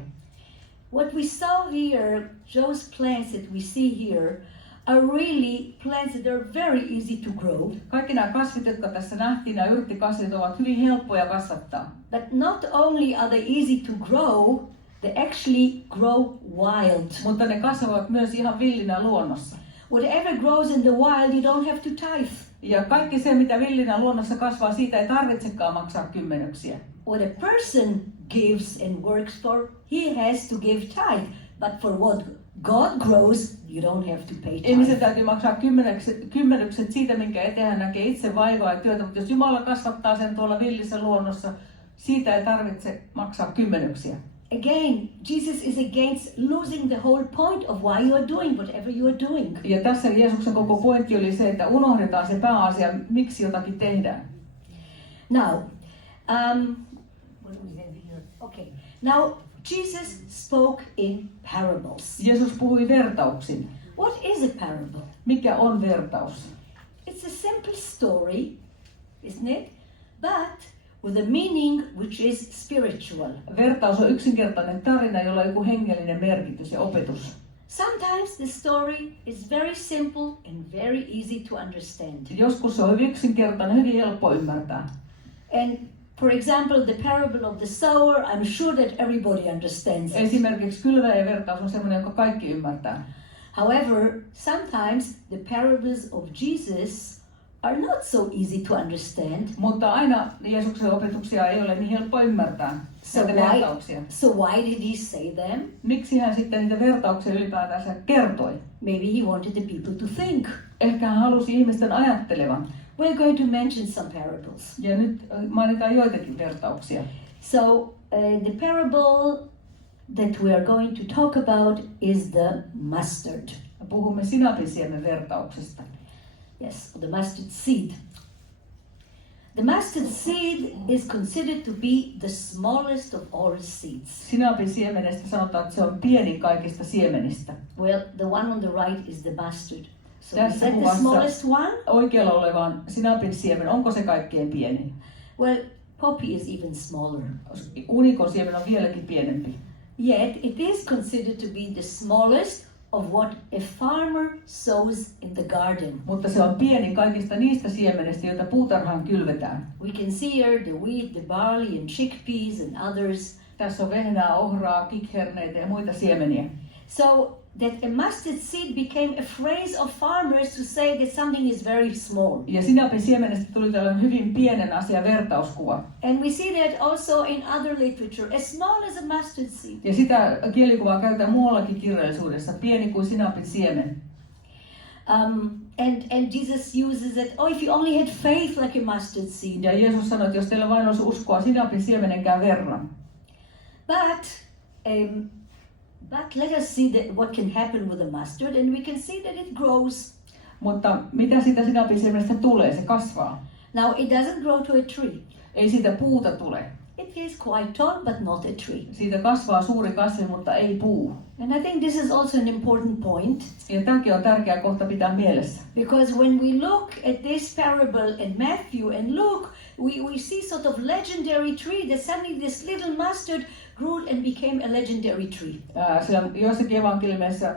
What we saw here, those plants that we see here, are really plants that are very easy to grow. Kaikki nämä kasvit, jotka tässä nähtiin, nämä yrttikasvit, ovat hyvin helppoja kasvattaa. But not only are they easy to grow, they actually grow wild. Mutta ne kasvavat myös ihan villinä luonnossa. Whatever grows in the wild, you don't have to tithe. Ja kaikki se, mitä villinä luonnossa kasvaa, siitä ei tarvitsekaan maksaa kymmenyksiä. What a person gives and works for, he has to give tithe. But for what God grows, you don't have to pay tithe. Ihmisen täytyy maksaa kymmenykset siitä, minkä eteen hän näkee itse vaivaa ja työtä, mutta jos Jumala kasvattaa sen tuolla villissä luonnossa, siitä ei tarvitse maksaa kymmenyksiä. Again, Jesus is against losing the whole point of why you are doing whatever you are doing. Ja tässä Jeesuksen koko pointti oli se, että unohdetaan se pääasia, miksi jotakin tehdään. Now, what do we have here? Okay. Now, Jesus spoke in parables. Jeesus puhui vertauksin. What is a parable? Mikä on vertaus? It's a simple story, isn't it? But with a meaning which is spiritual. Vertaus on yksinkertainen tarina, jolla on joku hengellinen merkitys ja opetus. Sometimes the story is very simple and very easy to understand. Joskus se on hyvin yksinkertainen, hyvin helppo ymmärtää. And for example, the parable of the sower, I'm sure that everybody understands it. Esimerkiksi kylväjän vertaus on sellainen, joka kaikki ymmärtää. However, sometimes the parables of Jesus are not so easy to understand. Mutta aina Jeesuksen opetuksia ei ole niin helppo ymmärtää. So why did he say them? Miksi hän sitten niitä vertauksia ylipäätänsä kertoi? Maybe he wanted the people to think. Ehkä hän halusi ihmisten ajattelevan. We're going to mention some parables. Ja nyt mainitaan joitakin vertauksia. So the parable that we are going to talk about is the mustard. Puhumme sinapisiemen vertauksesta. Yes, the mustard seed. The mustard seed is considered to be the smallest of all seeds. Sinapisiemenestä sanotaan, että se on pienin kaikista siemenistä. Well, the one on the right is the mustard. So Tässä is that the kuvassa smallest one? oikealla olevan sinapin siemen, onko se kaikkein pienin? Well, poppy is even smaller. Unikon siemen on vieläkin pienempi. Yet it is considered to be the smallest of what a farmer sows in the garden. Mutta se on pienin kaikista niistä siemenistä, joita puutarhaan kylvetään. We can see here the wheat, the barley and chickpeas and others. Tässä on vehnää, ohraa, kikherneitä ja muita siemeniä. So that a mustard seed became a phrase of farmers to say that something is very small. Ja sinapin siemenestä tuli tällainen hyvin pienen asian vertauskuva. And we see that also in other literature, as small as a mustard seed. Ja sitä kielikuvaa käytetään muuallakin kirjallisuudessa, pieni kuin sinapin siemen. And Jesus uses it, oh, if you only had faith like a mustard seed. Ja Jeesus sanoi, että jos teillä vain olisi uskoa sinapin siemenenkään verran. But let us see what can happen with the mustard, and we can see that it grows. Mutta mitä siitä sinapin siemenestä tulee? Se kasvaa. Now it doesn't grow to a tree. Ei siitä puuta tule. It is quite tall, but not a tree. Siitä kasvaa suuri kasvi, mutta ei puu. And I think this is also an important point. Ja tämäkin on tärkeä kohta pitää mielessä. Because when we look at this parable in Matthew and Luke, we see sort of legendary tree that suddenly this little mustard grew and became a legendary tree. Siellä joissakin evankeliumeissa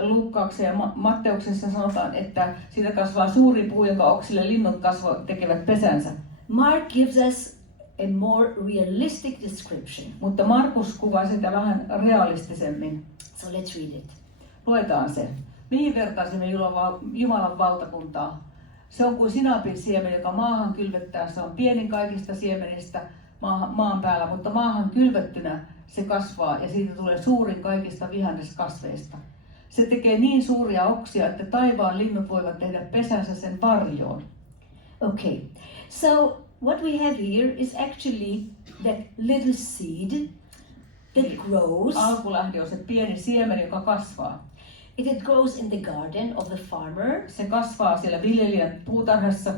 Luukkauksen ja Matteuksessa sanotaan, että siitä kasvaa suuri puu, jonka oksille linnut tekevät pesänsä. Mark gives us a more realistic description. Mutta Markus kuvaa sitä vähän realistisemmin. So let's read it. Luetaan se. Mihin vertaisimme Jumalan valtakuntaa? Se on kuin sinapin siemen, joka maahan kylvettää. Se on pienin kaikista siemenistä maan päällä, mutta maahan kylvettynä se kasvaa ja siitä tulee suurin kaikista vihanneskasveista. Se tekee niin suuria oksia, että taivaan linnut voivat tehdä pesänsä sen varjoon. Okay, so what we have here is actually that little seed that grows. Alkulähde on se pieni siemen, joka kasvaa. It grows in the garden of the farmer. Se kasvaa siellä viljelijän puutarhassa.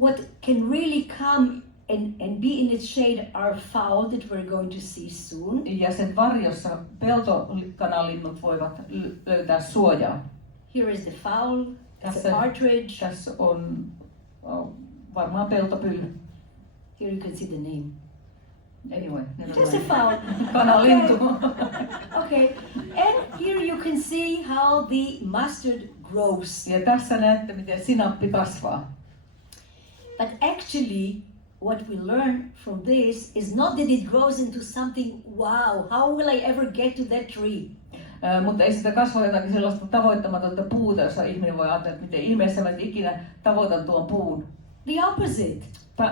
What can really come and be in its shade are fowl that we're going to see soon. Ja sen varjossa peltokanalinnut voivat löytää suojaa. Here is the fowl, it's a partridge. Tässä on varmaan peltopylly. Here you can see the name. Anyway, just a fowl. Kanalintu. Okay, and here you can see how the mustard grows. Ja tässä näette, miten sinappi kasvaa. But actually, what we learn from this is not that it grows into something, wow, how will I ever get to that tree? Mutta ei sitä kasva jotakin sellaista tavoittamatonta puuta, jossa ihminen voi ajatella, että miten ihmeessä mä ikinä tavoitan tuon puun. The opposite.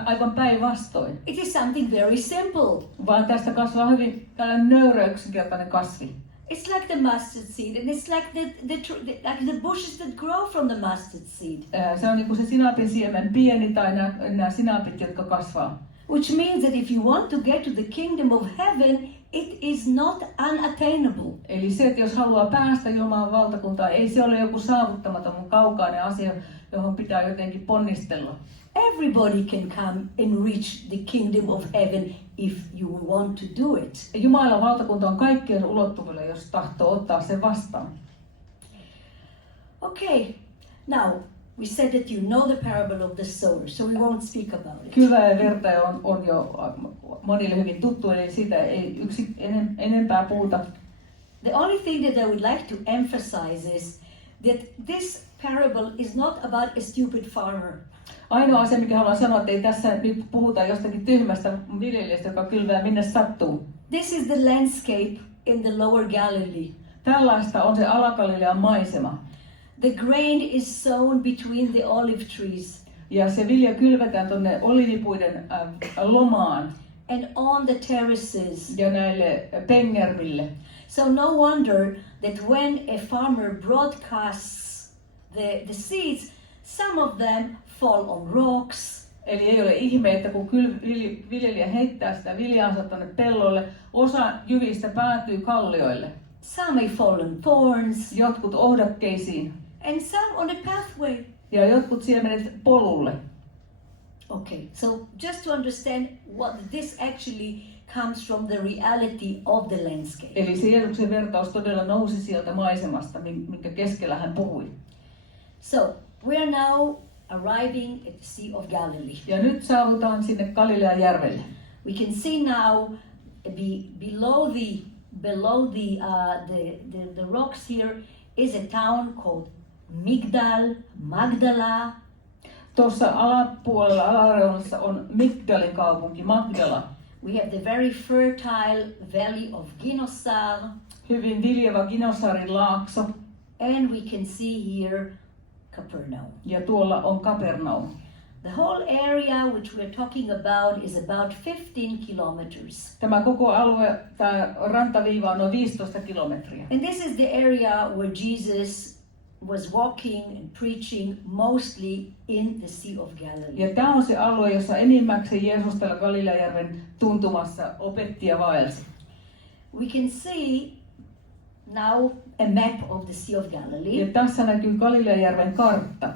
Aivan päinvastoin. It is something very simple. Vaan tästä kasvaa hyvin tällainen nöyrä yksinkertainen kasvi. It's like the mustard seed, and it's like the bushes that grow from the mustard seed. Se on niin kuin se sinapin siemen pieni tai nämä sinapit, jotka kasvaa. Which means that if you want to get to the kingdom of heaven, it is not unattainable. Eli se, että jos haluaa päästä Jumalan valtakuntaan, ei se ole joku saavuttamaton, kaukainen asia, johon pitää jotenkin ponnistella. Everybody can come and reach the kingdom of heaven if you want to do it. Jumalan valtakunta on kaikkien ulottuvilla, jos tahtoo ottaa sen vastaan. Okay, now we said that you know the parable of the sower, so we won't speak about it. Kylväjä ja vertaja on jo monille hyvin tuttu, eli siitä ei enempää puhuta. The only thing that I would like to emphasize is that this parable is not about a stupid farmer. Ainoa asia, mikä haluan sanoa, että ei tässä nyt puhuta jostakin tyhmästä viljelijästä, joka kylvää minne sattuu. This is the landscape in the lower Galilee. Tällaista on se Ala-Galilean maisema. The grain is sown between the olive trees. Ja se vilja kylvetään tuonne oliivipuiden lomaan. And on the terraces. Ja näille pengerville. So no wonder that when a farmer broadcasts the seeds, some of them fall on rocks. Eli ei ole ihme, että kun viljelijä heittää sitä viljaansa tuonne pellolle, osa jyvistä päätyy kallioille. Some may fall on thorns. Jotkut ohdakkeisiin. And some on a pathway. Ja jotkut siemenet polulle. Okay, so just to understand what this actually comes from the reality of the landscape. Eli se Jeesuksen vertaus todella nousi sieltä maisemasta, minkä keskellä hän puhui. So, we are now arriving at the Sea of Galilee. Ja nyt saavutaan sinne Galilean järvelle. We can see now below the rocks here is a town called Magdala. Tuossa alapuolella, alareunassa on Migdalin kaupunki, Magdala. We have the very fertile valley of Ginosar. Hyvin viljevä Ginosarin laakso. And we can see here Capernaum. Ja tuolla on Kapernaum. The whole area which we're talking about is about 15 kilometers. Tämä koko alue, tämä rantaviiva on noin 15 kilometriä. And this is the area where Jesus was walking and preaching mostly in the Sea of Galilee. Ja tämä on se alue, jossa enimmäkseen Jeesus täällä Galileajärven tuntumassa opetti ja vaelsi. We can see now a map of the Sea of Galilee. Ja tässä näkyy Galileajärven kartta.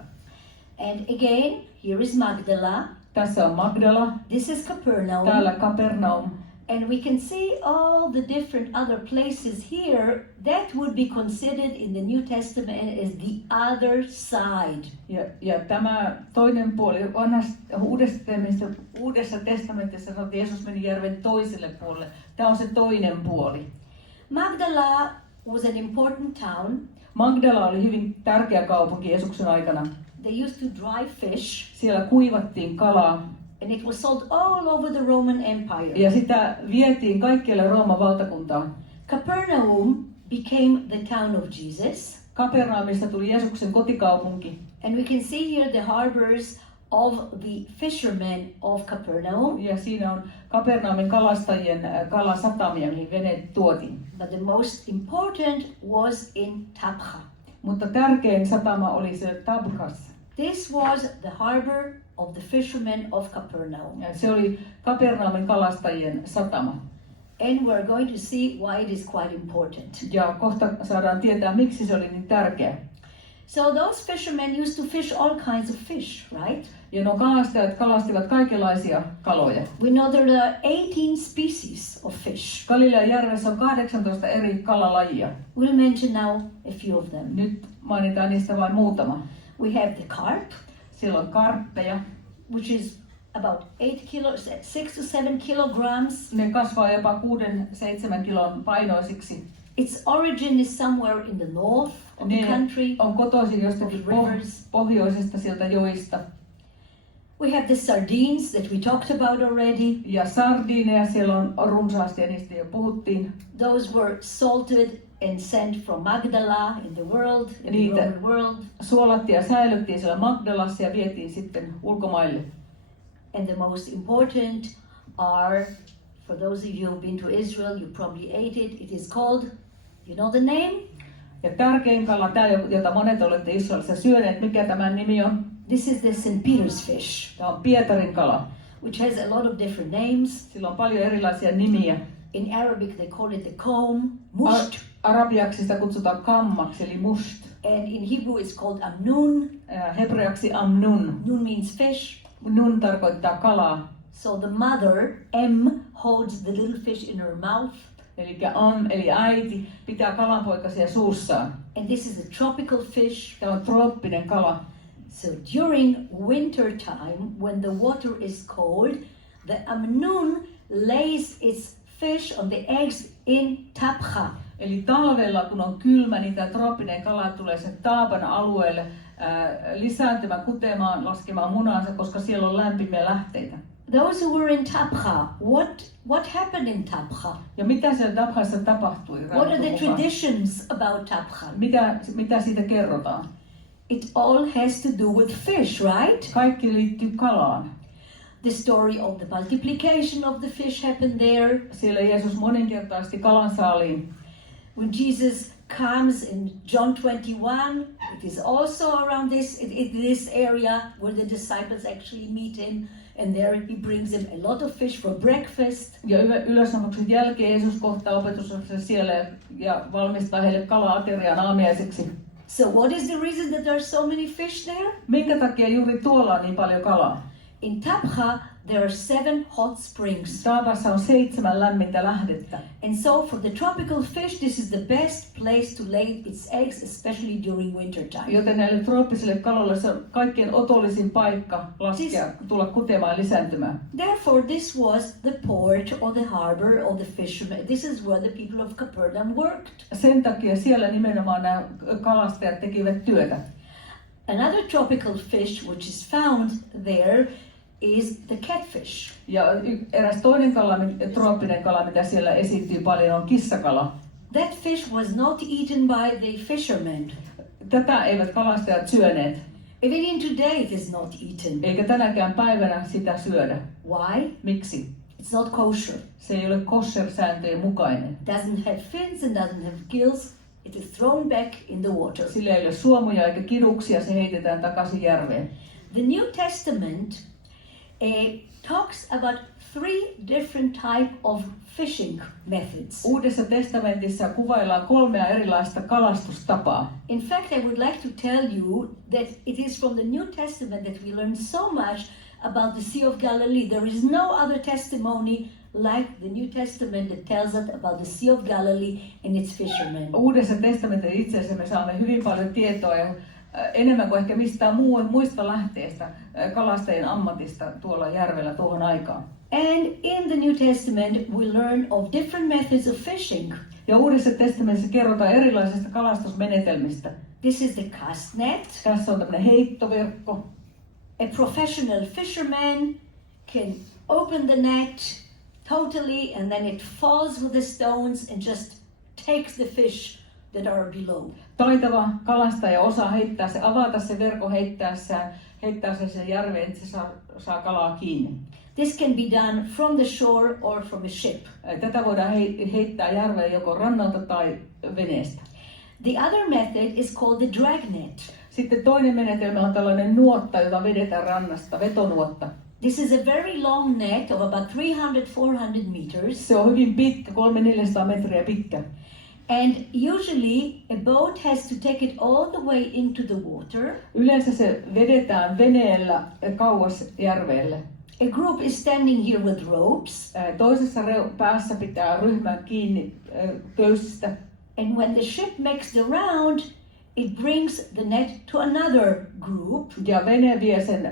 And again, here is Magdala. Tässä on Magdala, This is Capernaum. täällä Kapernaum. And we can see all the different other places here that would be considered in the New Testament as the other side. Ja tämä toinen puoli, Uudessa testamentissa sanoo, että Jeesus meni järven toiselle puolelle. Tämä on se toinen puoli. Magdala was an important town. Magdala oli hyvin tärkeä kaupunki Jeesuksen aikana. They used to dry fish, Siellä kuivattiin kalaa and it was sold all over the Roman Empire. ja sitä vietiin kaikkialle Rooman valtakuntaan. Capernaum became the town of Jesus. Kapernaumista tuli Jeesuksen kotikaupunki. And we can see here the harbors of the fishermen of Capernaum. Ja siinä on Kapernaumin kalastajien kalasatamia, mihin veneet tuotiin. But the most important was in Tabcha. Mutta tärkein satama oli se Tabkas. This was the harbor of the fishermen of Capernaum. Ja se oli Kapernaumin kalastajien satama. And we're going to see why it is quite important. Ja kohta saadaan tietää, miksi se oli niin tärkeä. So those fishermen used to fish all kinds of fish, right? Ja nuo kalastajat kalastivat kaikenlaisia kaloja. We know there are 18 species of fish. Galilean järvessä on 18 eri kalalajia. We'll mention now a few of them. Nyt mainitaan niistä vain muutama. We have the carp, Siellä on karppeja. which is about 6 to 7 kilograms. Ne kasvaa jopa 6-7 kilon painoisiksi. Its origin is somewhere in the north of the Ne country. on kotoisin jostakin pohjoisesta sieltä joista. We have the sardines that we talked about already. Ja sardiineja siellä on runsaasti ja niistä jo puhuttiin. Those were salted and sent from Magdala in the world, in the Niitä Roman world. suolattiin ja säilyttiin siellä Magdalassa ja vietiin sitten ulkomaille. And the most important are, for those of you who've been to Israel, you probably ate it. It is called, you know the name? Ja tärkein kala, tämä, jota monet olette Israelissa syöneet, mikä tämän nimi on? This is the St. Peter's fish, Tämä on Pietarin kala. which has a lot of different names. Sillä on paljon erilaisia nimiä. In Arabic they call it the comb, musht, Arabiaksi sitä kutsutaan kammaksi, eli musht. and in Hebrew it's called amnun. Hebreaksi amnun. Nun means fish. Nun tarkoittaa kalaa. So the mother, M, holds the little fish in her mouth. Eli äiti pitää kalanpoikasia suussaan. And this is a tropical fish. Tämä on trooppinen kala. So during winter time, when the water is cold, the amnun lays its fish on the eggs in Tabcha. Eli talvella, kun on kylmä, niin tämä trooppinen kala tulee sen Taaban alueelle lisääntymään, kutemaan, laskemaan munansa, koska siellä on lämpimiä lähteitä. Those who were in Tabcha, what happened in Tabcha? Ja mitä siellä Tabchassa tapahtui? What are the traditions about Tabcha? Mitä siitä kerrotaan? It all has to do with fish, right? Kaikki liittyy kalaan. The story of the multiplication of the fish happened there. Siellä Jeesus moninkertaisesti kalansaaliin. When Jesus comes in John 21, it is also around this area where the disciples actually meet him, and there he brings them a lot of fish for breakfast. Ja ylösnousuksen jälkeen Jeesus kohtaa opetuslapsensa siellä ja valmistaa heille kala-aterian aamiaiseksi. So what is the reason that there are so many fish there? Minkä takia juuri tuolla on niin paljon kalaa? In Tabcha there are 7 hot springs. Taavassa on 7 lämmintä lähdettä. And so for the tropical fish, this is the best place to lay its eggs, especially during winter time. Joten näille trooppisille kaloille se on kaikkein otollisin paikka laskea, tulla kutemaan ja lisääntymään. Therefore, this was the port or the harbor or the fishermen. This is where the people of Capernaum worked. Sen takia siellä nimenomaan nämä kalastajat tekivät työtä. Another tropical fish which is found there is the catfish. Ja eräs toinen kala, trooppinen kala, mitä siellä esiintyy paljon, on kissakala. That fish was not eaten by the fishermen. Tätä eivät kalastajat syöneet. Even in today it is not eaten. Eikä tänäkään päivänä sitä syödä. Why? Miksi? It's not kosher. Se ei ole kosher-sääntöjen mukainen. It doesn't have fins and doesn't have gills. it is thrown back in the water. Sillä ei ole suomuja eikä kiduksia, se heitetään takaisin järveen. The New Testament talks about 3 different type of fishing methods. Uudessa testamentissa kuvaillaan 3 erilaista kalastustapaa. In fact, I would like to tell you that it is from the New Testament that we learn so much about the Sea of Galilee. There is no other testimony like the New Testament that tells us about the Sea of Galilee and its fishermen. Uudessa testamentissa itse asiassa me saamme hyvin paljon tietoa ja enemmän kuin ehkä mistään muista lähteistä kalastajien ammatista tuolla järvellä tuohon aikaan. And in the New Testament we learn of different methods of fishing. Ja Uudessa testamentissa kerrotaan erilaisista kalastusmenetelmistä. This is the cast net. Tässä on tämmöinen heittoverkko. A professional fisherman can open the net totally and then it falls with the stones and just takes the fish that are below. Taitava kalastaja osaa avata se verkko heittää sen järveen, että se saa kalaa kiinni. This can be done from the shore or from a ship. Tätä voidaan heittää järveen joko rannalta tai veneestä. The other method is called the dragnet. Sitten toinen menetelmä on tällainen nuotta, jota vedetään rannasta, vetonuotta. This is a very long net of about 300-400 meters. Se on hyvin pitkä, 300-400 metriä pitkä. And usually a boat has to take it all the way into the water. Yleensä se vedetään veneellä kauas järvelle. A group is standing here with ropes. Toisessa päässä pitää ryhmän kiinni köysistä. And when the ship makes the round, it brings the net to another group. Ja vene vie sen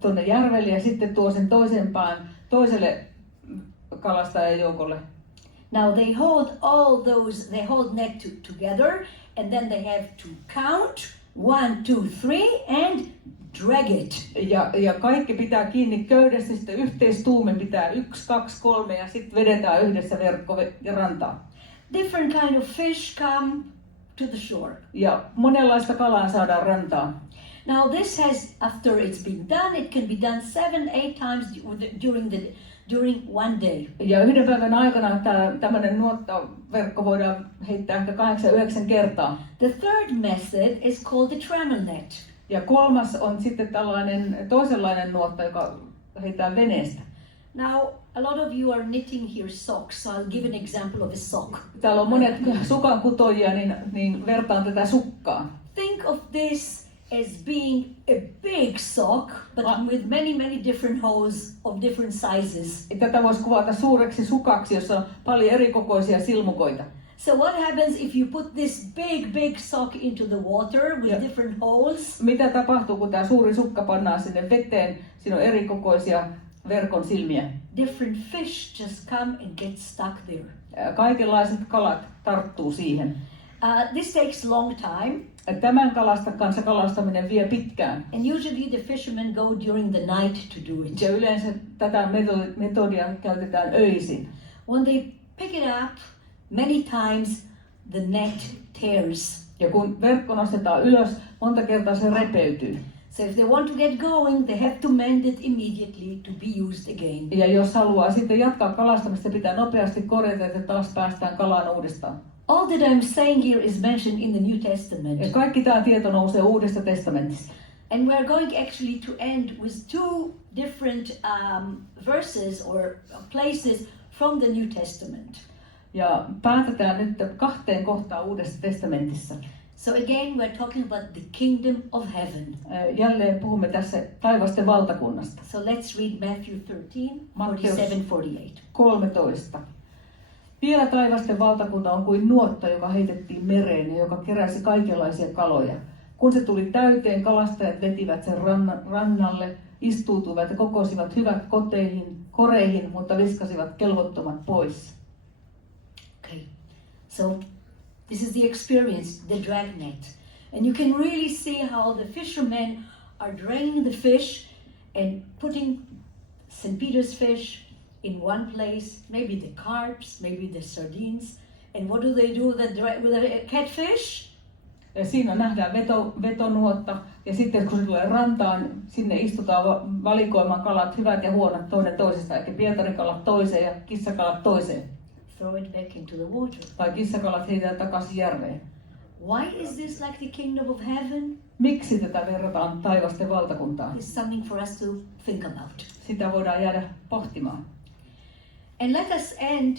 tuonne järvelle ja sitten tuo sen toisen pään toiselle kalastajajoukolle. Now they hold net together and then they have to count 1, 2, 3 and drag it. Ja kaikki pitää kiinni köydestä, sitten yhteistuumin pitää 1, 2, 3 ja sitten vedetään yhdessä verkko ja rantaan. Different kind of fish come to the shore. Ja monenlaista kalaa saadaan rantaan. Now this has, after it's been done, it can be done 7-8 times during one day. Ja yhden päivän aikana tämmöinen nuottaverkko voidaan heittää ehkä 8-9 kertaa. The third method is called the trammel net. Ja kolmas on sitten tällainen toisenlainen nuotta, joka heitetään veneestä. Now, a lot of you are knitting here socks, so I'll give an example of a sock. Täällä on monet sukan kutojia, niin vertaan tätä sukkaa. Think of this as being a big sock, but with many different holes of different sizes. Tätä voisi kuvata suureksi sukaksi, jossa on paljon erikokoisia silmukoita. So what happens if you put this big sock into the water with different holes? Mitä tapahtuu, kun tämä suuri sukka pannaan sinne veteen? Siinä on erikokoisia verkon silmiä. Different fish just come and get stuck there. Kaikenlaiset kalat tarttuu siihen. This takes long time. Tämän kanssa kalastaminen vie pitkään. And usually the fishermen go during the night to do it. Ja yleensä tätä metodia käytetään öisin. When they pick it up, many times the net tears. Ja kun verkko nostetaan ylös, monta kertaa se repeytyy. So if they want to get going, they have to mend it immediately to be used again. Ja jos haluaa sitten jatkaa kalastamista, pitää nopeasti korjata, että taas päästään kalaan uudestaan. All that I'm saying here is mentioned in the New Testament. Ja kaikki tämä tieto nousee Uudesta testamentista. And we are going actually to end with 2 different verses or places from the New Testament. Ja päätetään nyt 2 kohtaan Uudessa testamentissa. So again, we're talking about the kingdom of heaven. Jälleen puhumme tässä taivasten valtakunnasta. So let's read Matthew 13:47-48. 13. Vielä taivasten valtakunta on kuin nuotta, joka heitettiin mereen ja joka keräsi kaikenlaisia kaloja. Kun se tuli täyteen, kalastajat vetivät sen rannalle, istuutuivat ja kokosivat hyvät koreihin, mutta viskasivat kelvottomat pois. Okay, so this is the experience, the dragnet. And you can really see how the fishermen are dragging the fish and putting St. Peter's fish in one place, maybe the carps, maybe the sardines. And what do they do with the catfish? Ja siinä nähdään vetonuotta ja sitten kun se tulee rantaan, sinne istutaan valikoimaan kalat, hyvät ja huonot toinen toisesta, eikä Pietarin kalat toiseen ja kissakalat toiseen. throw it back into the water. Tai kissakalat heitetään takaisin järveen. Why is this like the kingdom of heaven? Miksi tätä verrataan taivasten valtakuntaan? It's something for us to think about. Sitä voidaan jäädä pohtimaan. And let us end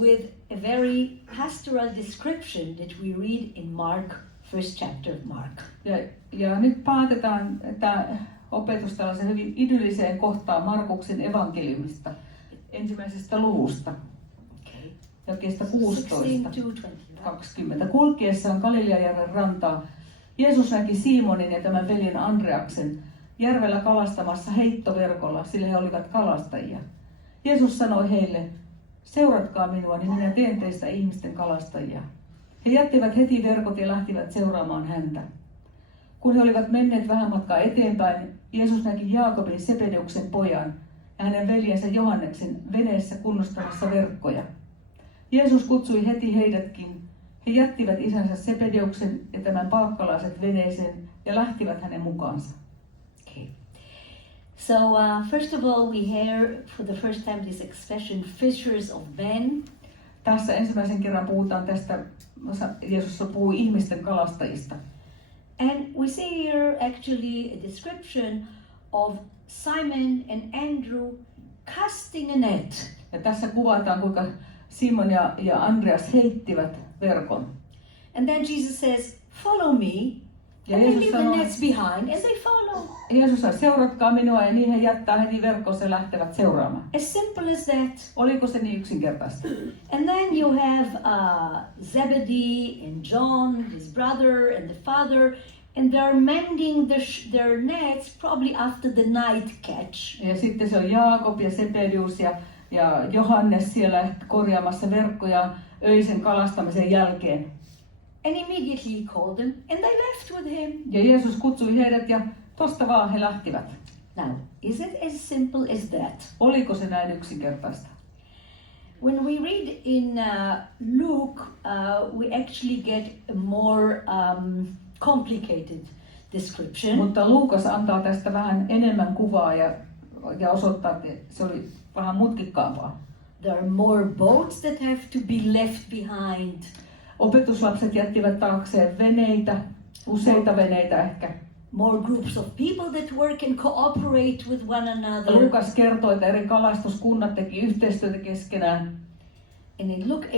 with a very pastoral description that we read in Mark, first chapter of Mark. Ja nyt päätetään tämä opetus tällaisen hyvin idylliseen kohtaan Markuksen evankeliumista, ensimmäisestä luvusta, jakeesta 16-20. Kulkiessaan Galileajärven rantaa Jeesus näki Simonin ja tämän veljen Andreaksen järvellä kalastamassa heittoverkolla, sillä he olivat kalastajia. Jeesus sanoi heille, seuratkaa minua, niin minä teen teistä ihmisten kalastajia. He jättivät heti verkot ja lähtivät seuraamaan häntä. Kun he olivat menneet vähän matkaa eteenpäin, Jeesus näki Jaakobin Sebedeuksen pojan ja hänen veljensä Johanneksen veneessä kunnostamassa verkkoja. Jeesus kutsui heti heidätkin. He jättivät isänsä Sebedeuksen ja tämän palkkalaiset veneeseen ja lähtivät hänen mukaansa. Okay. So first of all, we hear for the first time this expression, fishers of men. Tässä ensimmäisen kerran puhutaan tästä, Jeesus puhui ihmisten kalastajista. And we see here actually a description of Simon and Andrew casting a net. Ja tässä kuvataan, kuinka Simon ja Andreas heittivät verkon. And then Jesus says, follow me. Ja And they Jeesus leave the sanoi, nets behind and they follow. Jeesus sanoi, seuratkaa minua, ja niin he jättää heti verkkoon ja lähtevät seuraamaan. As simple as that. Oliko se niin yksinkertaista? And then you have Zebedee and John, his brother, and the father, and they're mending their nets probably after the night catch. Ja sitten se on Jaakob ja Sebedeus ja Johannes siellä korjaamassa verkkoja öisen kalastamisen jälkeen. And immediately he called them, and they left with him. Ja Jeesus kutsui heidät ja tosta vaan he lähtivät. Now, is it as simple as that? Oliko se näin yksinkertaista? When we read in Luke, we actually get a more complicated description. Mutta Luukas antaa tästä vähän enemmän kuvaa ja osoittaa, että se oli vähän mutkikkaampaa. There are more boats that have to be left behind. Opetuslapset jättivät taakseen veneitä, useita veneitä ehkä. More groups of people that work and cooperate with one another. Luukas kertoi, että eri kalastuskunnat teki yhteistyötä keskenään. And in Luke 18:28,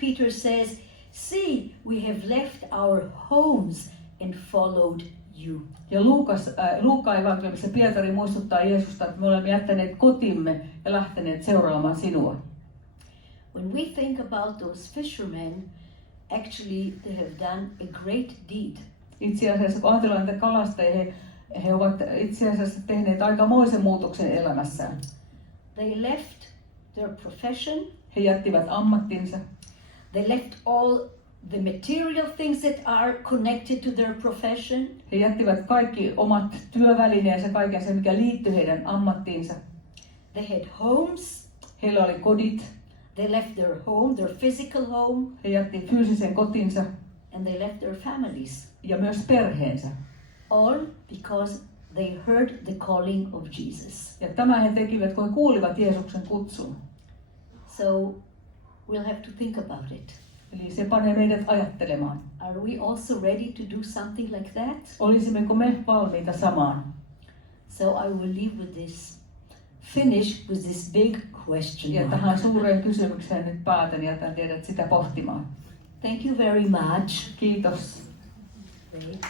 Peter says, see, we have left our homes and followed you. Ja Luukkaan evankeliumissa Pietari muistuttaa Jeesusta, että me olemme jättäneet kotimme ja lähteneet seuraamaan sinua. When we think about those fishermen, actually they have done a great deed. Itse asiassa kun ajatellaan näitä kalastajia, he ovat itse asiassa tehneet aikamoisen muutoksen elämässään. They left their profession. He jättivät ammattinsa. They left all the material things that are connected to their profession. He jättivät kaikki omat työvälineensä, kaiken sen mikä liittyy heidän ammattiinsa. They had homes. Heillä oli kodit. They left their home, their physical home. He jätti fyysisen kotinsa. And they left their families. Ja myös perheensä. All because they heard the calling of Jesus. Ja tämä he tekivät, kun he kuulivat Jeesuksen kutsun. So we'll have to think about it. Eli se panee meidät ajattelemaan. Are we also ready to do something like that? Olisimmeko me valmiita samaan? So I will leave with this. Finish with this big question. Ja tähän suureen kysymykseen nyt päätän ja jätän teidät sitä pohtimaan. Thank you very much. Kiitos. Great.